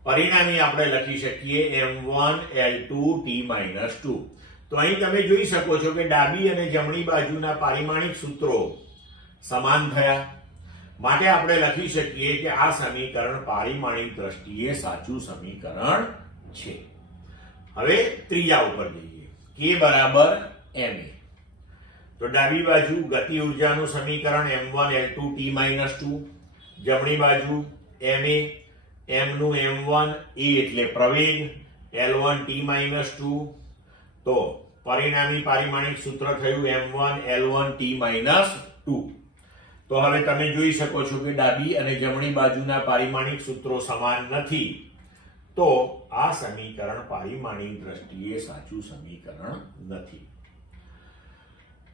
પરિણામી આપણે લખી શકીએ m1L2t-2. તો અહીં તમે જોઈ શકો છો કે ડાબી અને જમણી બાજુના પારિમાણિક સૂત્રો સમાન થયા, માટે આપણે લખી શકીએ કે આ સમીકરણ પારિમાણિક દ્રષ્ટિએ સાચું સમીકરણ છે. હવે ત્રીજા ઉપર જઈએ, k બરાબર ma. તો ડાબી બાજુ ગતિ ઉર્જાનું સમીકરણ m1L2t-2, જમણી બાજુ ma, m નું m1 એ એટલે પ્રવેગ, L1t-2. તો પરિણામી પારિમાણિક સૂત્ર થયું m1L1t-2. તો હવે તમે જોઈ શકો છો કે ડાબી અને જમણી બાજુના પારિમાણિક સૂત્રો સમાન નથી, તો આ સમીકરણ પારિમાણિક દ્રષ્ટિએ સાચું સમીકરણ નથી.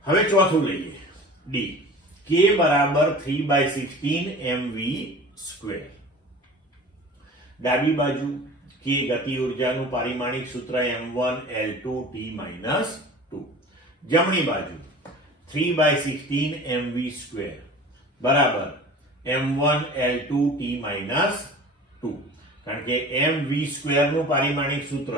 હવે ચોથું લઈએ, d. k બરાબર 3/16 mv સ્ક્વેર. ડાબી બાજુ k ગતિ ઉર્જાનું પારિમાણિક સૂત્ર m1L2t-2. જમણી બાજુ 3/16 mv સ્ક્વેર બરાબર m1L2t-2. કારણ કે mv સ્ક્વેર નું પારિમાણિક સૂત્ર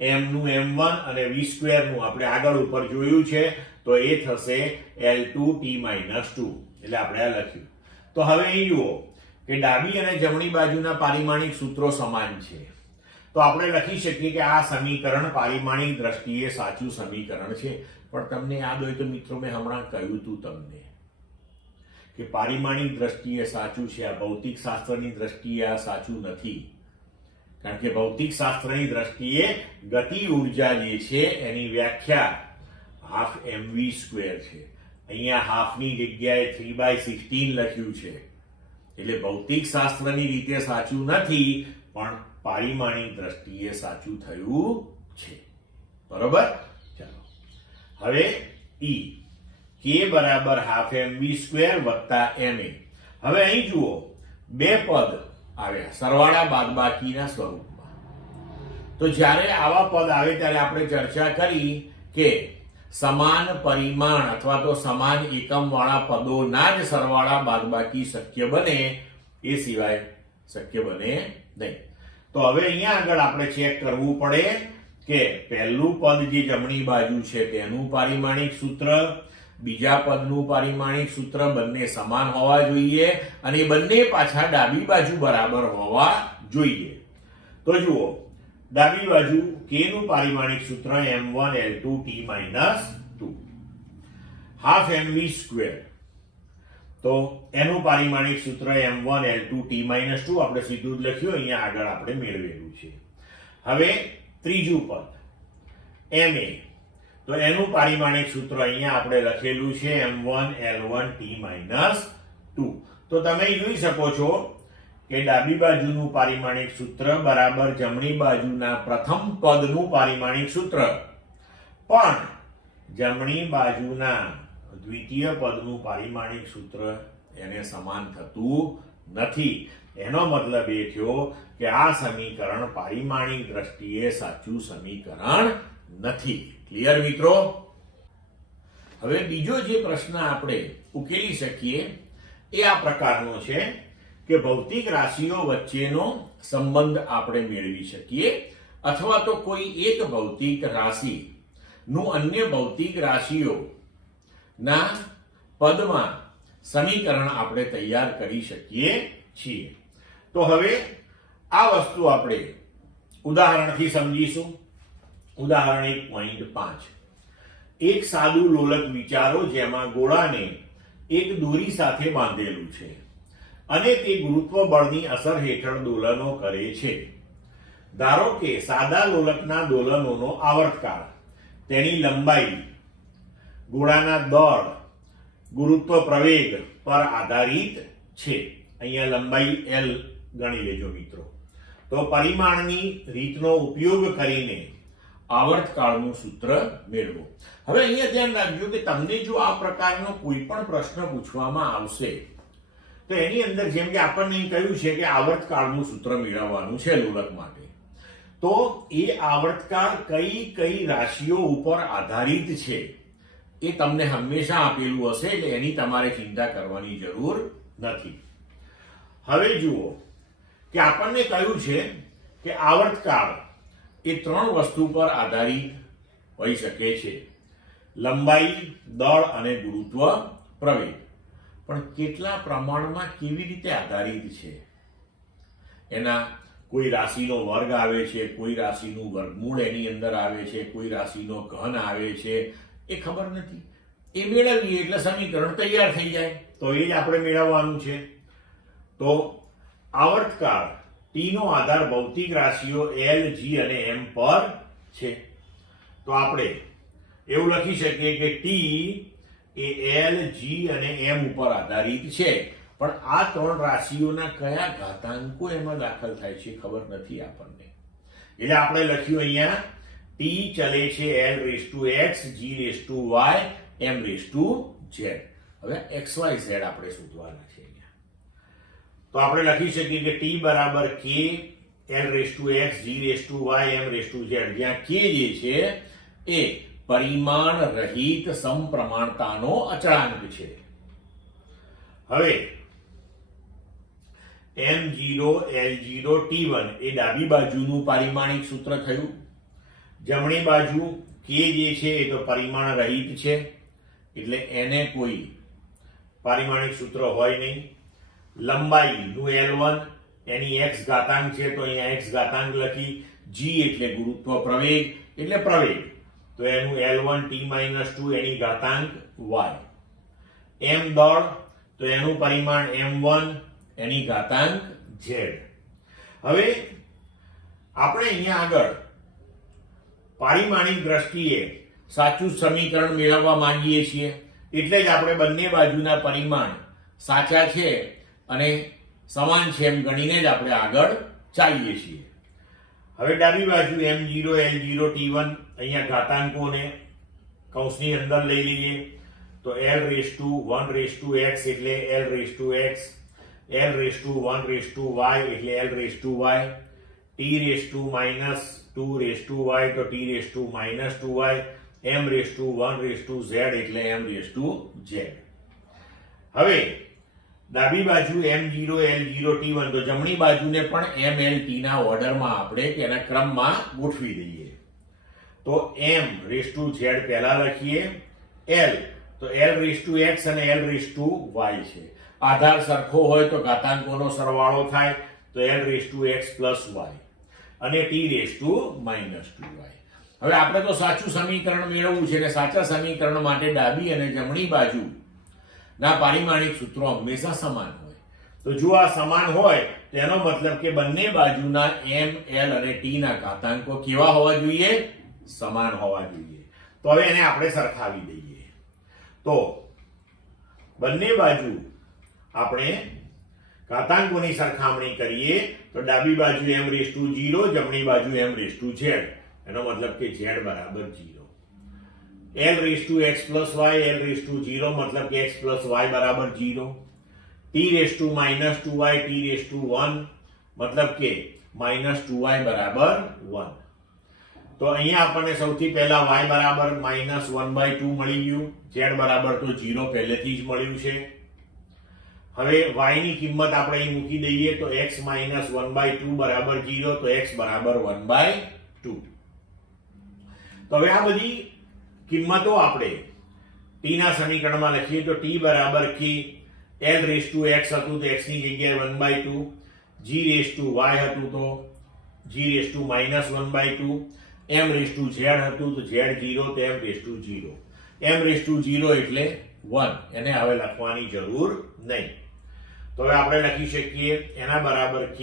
m નું m1 અને v સ્ક્વેર નું આપણે આગળ ઉપર જોયું છે, તો એ થશે L2t-2. એટલે આપણે આ લખ્યું. તો હવે અહીં જુઓ કે ડાબી અને જમણી બાજુના પારિમાણિક સૂત્રો સમાન છે, તો આપણે લખી શકીએ કે આ સમીકરણ પારિમાણિક દ્રષ્ટિએ સાચું સમીકરણ છે. પણ તમને યાદ હોય તો મિત્રો, મેં હમણાં કહ્યું હતું તમને કે પારિમાણિક દ્રષ્ટિએ સાચું છે, આ ભૌતિક શાસ્ત્રની દ્રષ્ટિએ આ સાચું નથી. કારણ કે ભૌતિક શાસ્ત્રની દ્રષ્ટિએ ગતિ ઉર્જા જે છે એની વ્યાખ્યા હાફ mv સ્ક્વેર છે. અહીંયા હાફની જગ્યાએ 3/16 લખ્યું છે, એટલે ભૌતિક શાસ્ત્રની રીતે સાચું નથી, પણ પારિમાણિક દ્રષ્ટિએ સાચું થયું છે. બરોબર? ચાલો હવે e. k બરાબર હાફ mv સ્ક્વેર વત્તા ma. હવે અહીં જુઓ, બે પદ આવ્યા સરવાળા બાદબાકીના સ્વરૂપમાં. તો જ્યારે આવા પદ આવે ત્યારે આપણે ચર્ચા કરી કે સમાન પરિમાણ અથવા તો સમાન એકમ વાળા પદોના જ સરવાળા બાદબાકી શક્ય બને, એ સિવાય શક્ય બને નહીં. તો હવે અહીંયા આગળ આપણે ચેક કરવું પડે કે પહેલું પદ જે જમણી બાજુ છે તેનું પારિમાણિક સૂત્ર, બીજા પદનું પારિમાણિક સૂત્ર બંને સમાન હોવા જોઈએ, અને બંને પાછા ડાબી બાજુ બરાબર હોવા જોઈએ. તો જુઓ, ડાબી બાજુ k નું પારિમાણિક સૂત્ર m1L2t-2, હાફ mv સ્ક્વેર. તો એનું પારિમાણિક સૂત્ર m1L2t-2 આપણે સીધું જ લખ્યું, અહીંયા આગળ આપણે મેળવેલું છે. હવે ત્રીજું પદ ma, તો એનું પારિમાણિક સૂત્ર અહીંયા આપણે લખેલું છે m1L1t-2. તો તમે જોઈ શકો છો કે ડાબી બાજુનું પારિમાણિક સૂત્ર બરાબર જમણી બાજુના પ્રથમ પદનું પારિમાણિક સૂત્ર, પણ જમણી બાજુના દ્વિતીય પદનું પારિમાણિક સૂત્ર એને સમાન થતું નથી. એનો મતલબ એ થયો કે આ સમીકરણ પારિમાણિક દ્રષ્ટિએ સાચું સમીકરણ નથી. ક્લિયર મિત્રો? હવે બીજો જે પ્રશ્ન આપણે ઉકેલી શકીએ એ આ પ્રકારનો છે કે ભૌતિક રાશિઓ વચ્ચેનો સંબંધ આપણે મેળવી શકીએ, અથવા તો કોઈ એક ભૌતિક રાશિ નું અન્ય ભૌતિક રાશિઓ ના પદમાં સમીકરણ આપણે તૈયાર કરી શકીએ છીએ. તો હવે આ વસ્તુ આપણે ઉદાહરણથી સમજીશું. ઉદાહરણ 1.5. એક સાદું લોલક વિચારો જેમાં ગોળાને એક દોરી સાથે બાંધેલું છે. અને તે ગુરુત્વ બળની અસર હેઠળ દોલનો કરે છે. ધારો કે સાદા લોલકના દોલનોનો આવર્તકાળ, તેની લંબાઈ, ગોળાના દળ, ગુરુત્વ પ્રવેગ પર આધારિત છે. અહીંયા લંબાઈ L ગણી લેજો મિત્રો. તો પરિમાણની રીતનો ઉપયોગ કરીને આવર્તકાળનું સૂત્ર મેળવો. હવે અહીંયા ધ્યાન રાખજો કે તમને જો આ પ્રકારનો કોઈ પણ પ્રશ્ન પૂછવામાં આવશે તો એની અંદર જેમ કે આપણને અહીં કહ્યું છે કે આવર્તકાળનું સૂત્ર મેળવવાનું છે લોલક માટે, તો એ આવર્તકાળ કઈ કઈ રાશિઓ ઉપર આધારિત છે એ તમને હંમેશા આપેલું હશે, એટલે એની તમારે ચિંતા કરવાની જરૂર નથી. હવે જુઓ કે આપણને કહ્યું છે કે આવર્તકાળ એ 3 વસ્તુ પર આધારિત હોઈ શકે છે: લંબાઈ, દળ અને ગુરુત્વ પ્રવેગ. પણ કેટલા પ્રમાણમાં, કેવી રીતે આધારિત છે? એના કોઈ રાશિનો વર્ગ આવે છે, કોઈ રાશિનું વર્ગમૂળ એની અંદર આવે છે, કોઈ રાશિનો ઘન આવે છે, એ ખબર નથી. એ મેળવીએ એટલે સમીકરણ તૈયાર થઈ જાય, તો એ જ આપણે મેળવવાનું છે. તો આવર્તકાળ T નો આધાર ભૌતિક રાશિઓ L, G અને M પર છે. તો આપણે એવું લખી શકીએ કે T એ L, G અને M ઉપર આધારિત છે, પણ આ 3 રાશિઓના કયા ઘાતાંકો એમાં દાખલ થાય છે ખબર નથી આપણને. એટલે આપણે લખ્યું અહીંયા T ચલે છે L⁻x, G⁻y, M⁻z. હવે XYZ આપણે શોધવાના છે. તો આપણે લખી શકીએ કે T બરાબર K L⁻x, G⁻y, M⁻z, જ્યાં K જે છે એ પરિમાણ રહિત સમપ્રમાણતાનો અચળાંક છે. હવે M0 L0 T1 એ ડાબી બાજુનું પારિમાણિક સૂત્ર થયું. જમણી બાજુ K જે છે એ તો પરિમાણ રહિત છે, એટલે એને કોઈ પારિમાણિક સૂત્ર હોય નહીં. લંબાઈનું L1 એની x ઘાતાંક છે, તો અહીંયા x ઘાતાંક લખી. G એટલે ગુરુત્વ પ્રવેગ એટલે પ્રવેગ, તો એનું L1 T-2 એની ઘાતાંક y. M દળ, તો એનું પરિમાણ M1 એની ઘાતાંક z. હવે આપણે અહીંયા આગળ પારિમાણિક દ્રષ્ટિએ સાચું સમીકરણ મેળવવા માંગીએ છીએ, એટલે જ આપણે બંને બાજુના પરિમાણ સાચા છે અને સમાન છે એમ ગણીને જ આપણે આગળ ચાલીએ છીએ. હવે ડાબી બાજુ M0 L0 T1 અહીંયા ઘાતાંકોને કૌંસની અંદર લઈ લઈએ. તો L⁻1⁻x એટલે L⁻x, L⁻1⁻y એટલે L⁻y, T⁻2⁻y તો T⁻2y, M⁻1⁻z એટલે M⁻z. હવે ડાબી બાજુ M0 L0 T1, તો જમણી બાજુને પણ MLT ના ઓર્ડરમાં આપણે તેના ક્રમમાં ગોઠવી દઈએ. તો M⁻z પહેલા લખીએ. L તો L⁻x અને L⁻y છે. આધાર સરખો હોય તો ઘાતાંકોનો સરવાળો થાય, તો L⁻x + y અને T⁻−2y. હવે આપણે તો સાચું સમીકરણ મેળવવું છે, અને સાચા સમીકરણ માટે ડાબી અને જમણી બાજુ ના પારિમાણિક સૂત્રો હંમેશા સમાન હોય. તો જો આ સમાન હોય તેનો મતલબ કે બંને બાજુના M, L અને T ના ઘાતાંકો કેવા હોવા જોઈએ? સમાન હોવા જોઈએ. તો હવે એને આપણે સરખાવી દઈએ. તો બંને બાજુ આપણે ઘાતાંકોની સરખામણી કરીએ તો ડાબી બાજુ M⁻0, જમણી બાજુ M⁻z. એનો મતલબ કે z બરાબર 0. L⁻x + y, L⁻0 મતલબ કે x + y બરાબર 0. T⁻2y, T⁻1 મતલબ કે -2y બરાબર 1. તો અહીંયા આપણને સૌથી પહેલા y બરાબર -1/2 મળી ગયું. z બરાબર તો 0 પહેલેથી જ મળ્યું છે. હવે y ની કિંમત આપણે અહીં મૂકી દઈએ તો x - 1/2 બરાબર 0, તો x બરાબર 1/2. તો હવે આ બધી કિંમતો આપણે t ના સમીકરણમાં લખીએ તો t બરાબર k L⁻x હતું તો x ની જગ્યાએ 1/2, G⁻y હતું તો G⁻−1/2, M⁻z હતું તો Z0 તો M⁻0. M⁻0 એટલે 1, એને હવે લખવાની જરૂર નહીં. તો હવે આપણે લખી શકીએ એના બરાબર k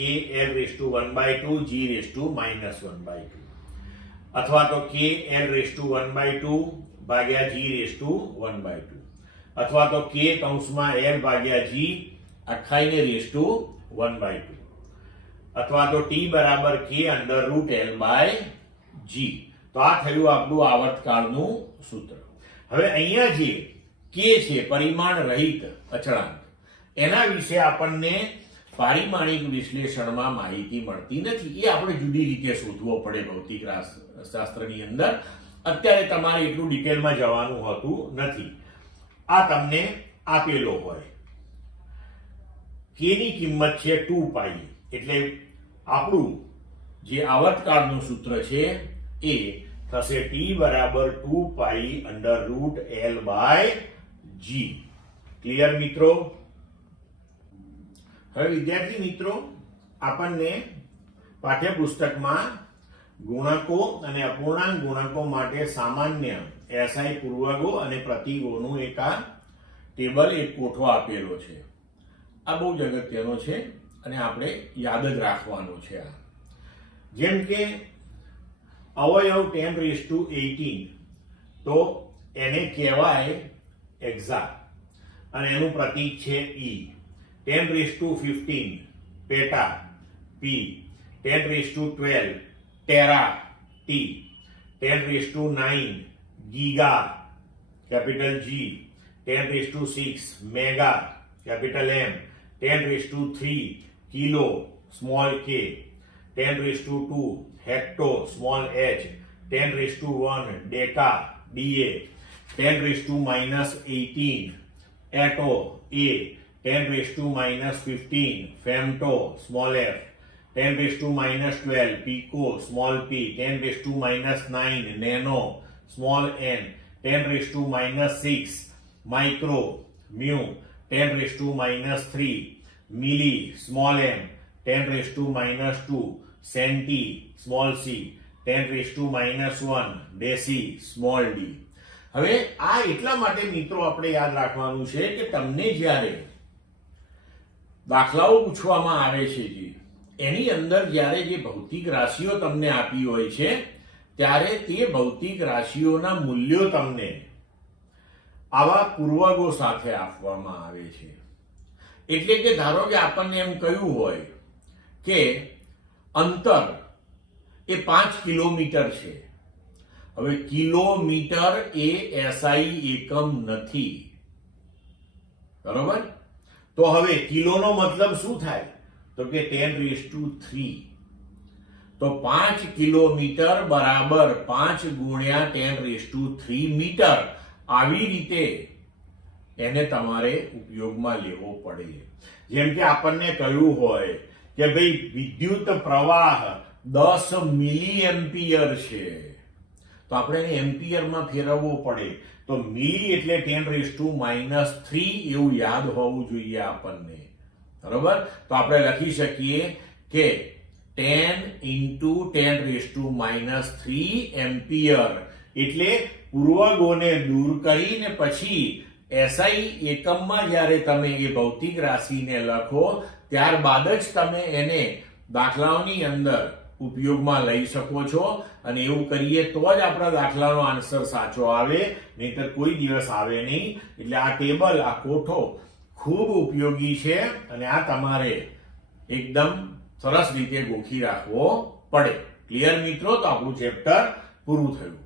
l raised to 1/2 g raised to -1/2 અથવા તો k l raised to 1/2 ભાગ્યા g raised to 1/2 અથવા તો k કૌંસમાં l ભાગ્યા g આખાઈને raised to 1/2 અથવા તો t બરાબર k under root l by g. તો આ થયું આપણું આવર્તકાળનું સૂત્ર. હવે અહીંયા જે k છે પરિમાણ રહિત અચળાંક, એના વિશે આપણને પારિમાણિક વિશ્લેષણમાં માહિતી મળતી નથી. એ આપણે જુદી રીતે શોધવો પડે ભૌતિક શાસ્ત્રની અંદર. અત્યારે તમારે એટલું ડિટેલમાં જવાનું હોતું નથી. આ તમને આપેલો હોય k ની કિંમત છે 2π, એટલે આપણું જે આવર્તકાળનું સૂત્ર છે એ થશે t બરાબર 2π under root l by g. Clear મિત્રો? હવે વિદ્યાર્થી મિત્રો, આપણને પાઠ્યપુસ્તકમાં ગુણકો અને અપૂર્ણાંક ગુણકો માટે સામાન્ય SI પૂર્વગો અને પ્રતીકોનું એક આ ટેબલ, એક કોઠો આપેલો છે. આ બહુ જ અગત્યનો છે અને આપણે યાદ જ રાખવાનો છે. આ જેમ કે અવયવ 10⁻18 તો એને કહેવાય એક્ઝા અને એનું પ્રતીક છે E. 10⁻15 peta P, 10⁻12 tera T, 10⁻9 giga capital G, 10⁻6 mega capital M, 10⁻3 kilo small k, 10⁻2 hecto small h, 10⁻1 deka DA, 10⁻−18 atto A, 10⁻−15 femto small f, 10⁻−12 pico small p, 10⁻−9 nano small n, 10⁻−6 micro mu, 10⁻−3 milli small m, 10⁻−2 centi small c, 10⁻−1 deci small d. હવે આ એટલા માટે મિત્રો આપણે યાદ રાખવાનું છે કે તમને જ્યારે દાખલાઓ પૂછવામાં આવે છે એની અંદર જ્યારે જે ભૌતિક રાશિઓ તમને આપી હોય છે ત્યારે તે ભૌતિક રાશિઓના મૂલ્યો તમને આવા પૂર્વગો સાથે આપવામાં આવે છે. એટલે કે ધારો કે આપણને એમ કહ્યું હોય કે અંતર એ 5 કિલોમીટર છે. હવે કિલોમીટર એ SI એકમ નથી, બરોબર? તો હવે કિલોનો મતલબ શું થાય? તો કે 10⁻3. તો 5 કિલોમીટર બરાબર 5 ગુણ્યા 10⁻3 મીટર. આવી રીતે એને તમારે ઉપયોગમાં લેવો પડે. જેમ કે આપણને કહ્યું હોય કે ભાઈ વિદ્યુત પ્રવાહ 10 મિલી એમ્પિયર છે, તો આપણે એને એમ્પિયરમાં ફેરવવો પડે. તો મિલી એટલે 10⁻³ એવું યાદ હોવું જોઈએ આપણને, બરોબર? તો આપણે લખી શકીએ કે 10 × 10⁻³ એમ્પિયર. એટલે પૂર્વગોને દૂર કરીને પછી SI એકમમાં જ્યારે તમે એ ભૌતિક રાશિને લખો ત્યારબાદ જ તમે એને દાખલાઓની અંદર ઉપયોગમાં લઈ શકો છો. અને એવું કરીએ તો જ આપણા દાખલાનો આન્સર સાચો આવે, નહીંતર કોઈ દિવસ આવે નહીં. એટલે આ ટેબલ, આ કોઠો ખૂબ ઉપયોગી છે અને આ તમારે એકદમ સરસ રીતે ગોખી રાખવો પડે. ક્લિયર મિત્રો? તો આપણું ચેપ્ટર પૂરું થયું.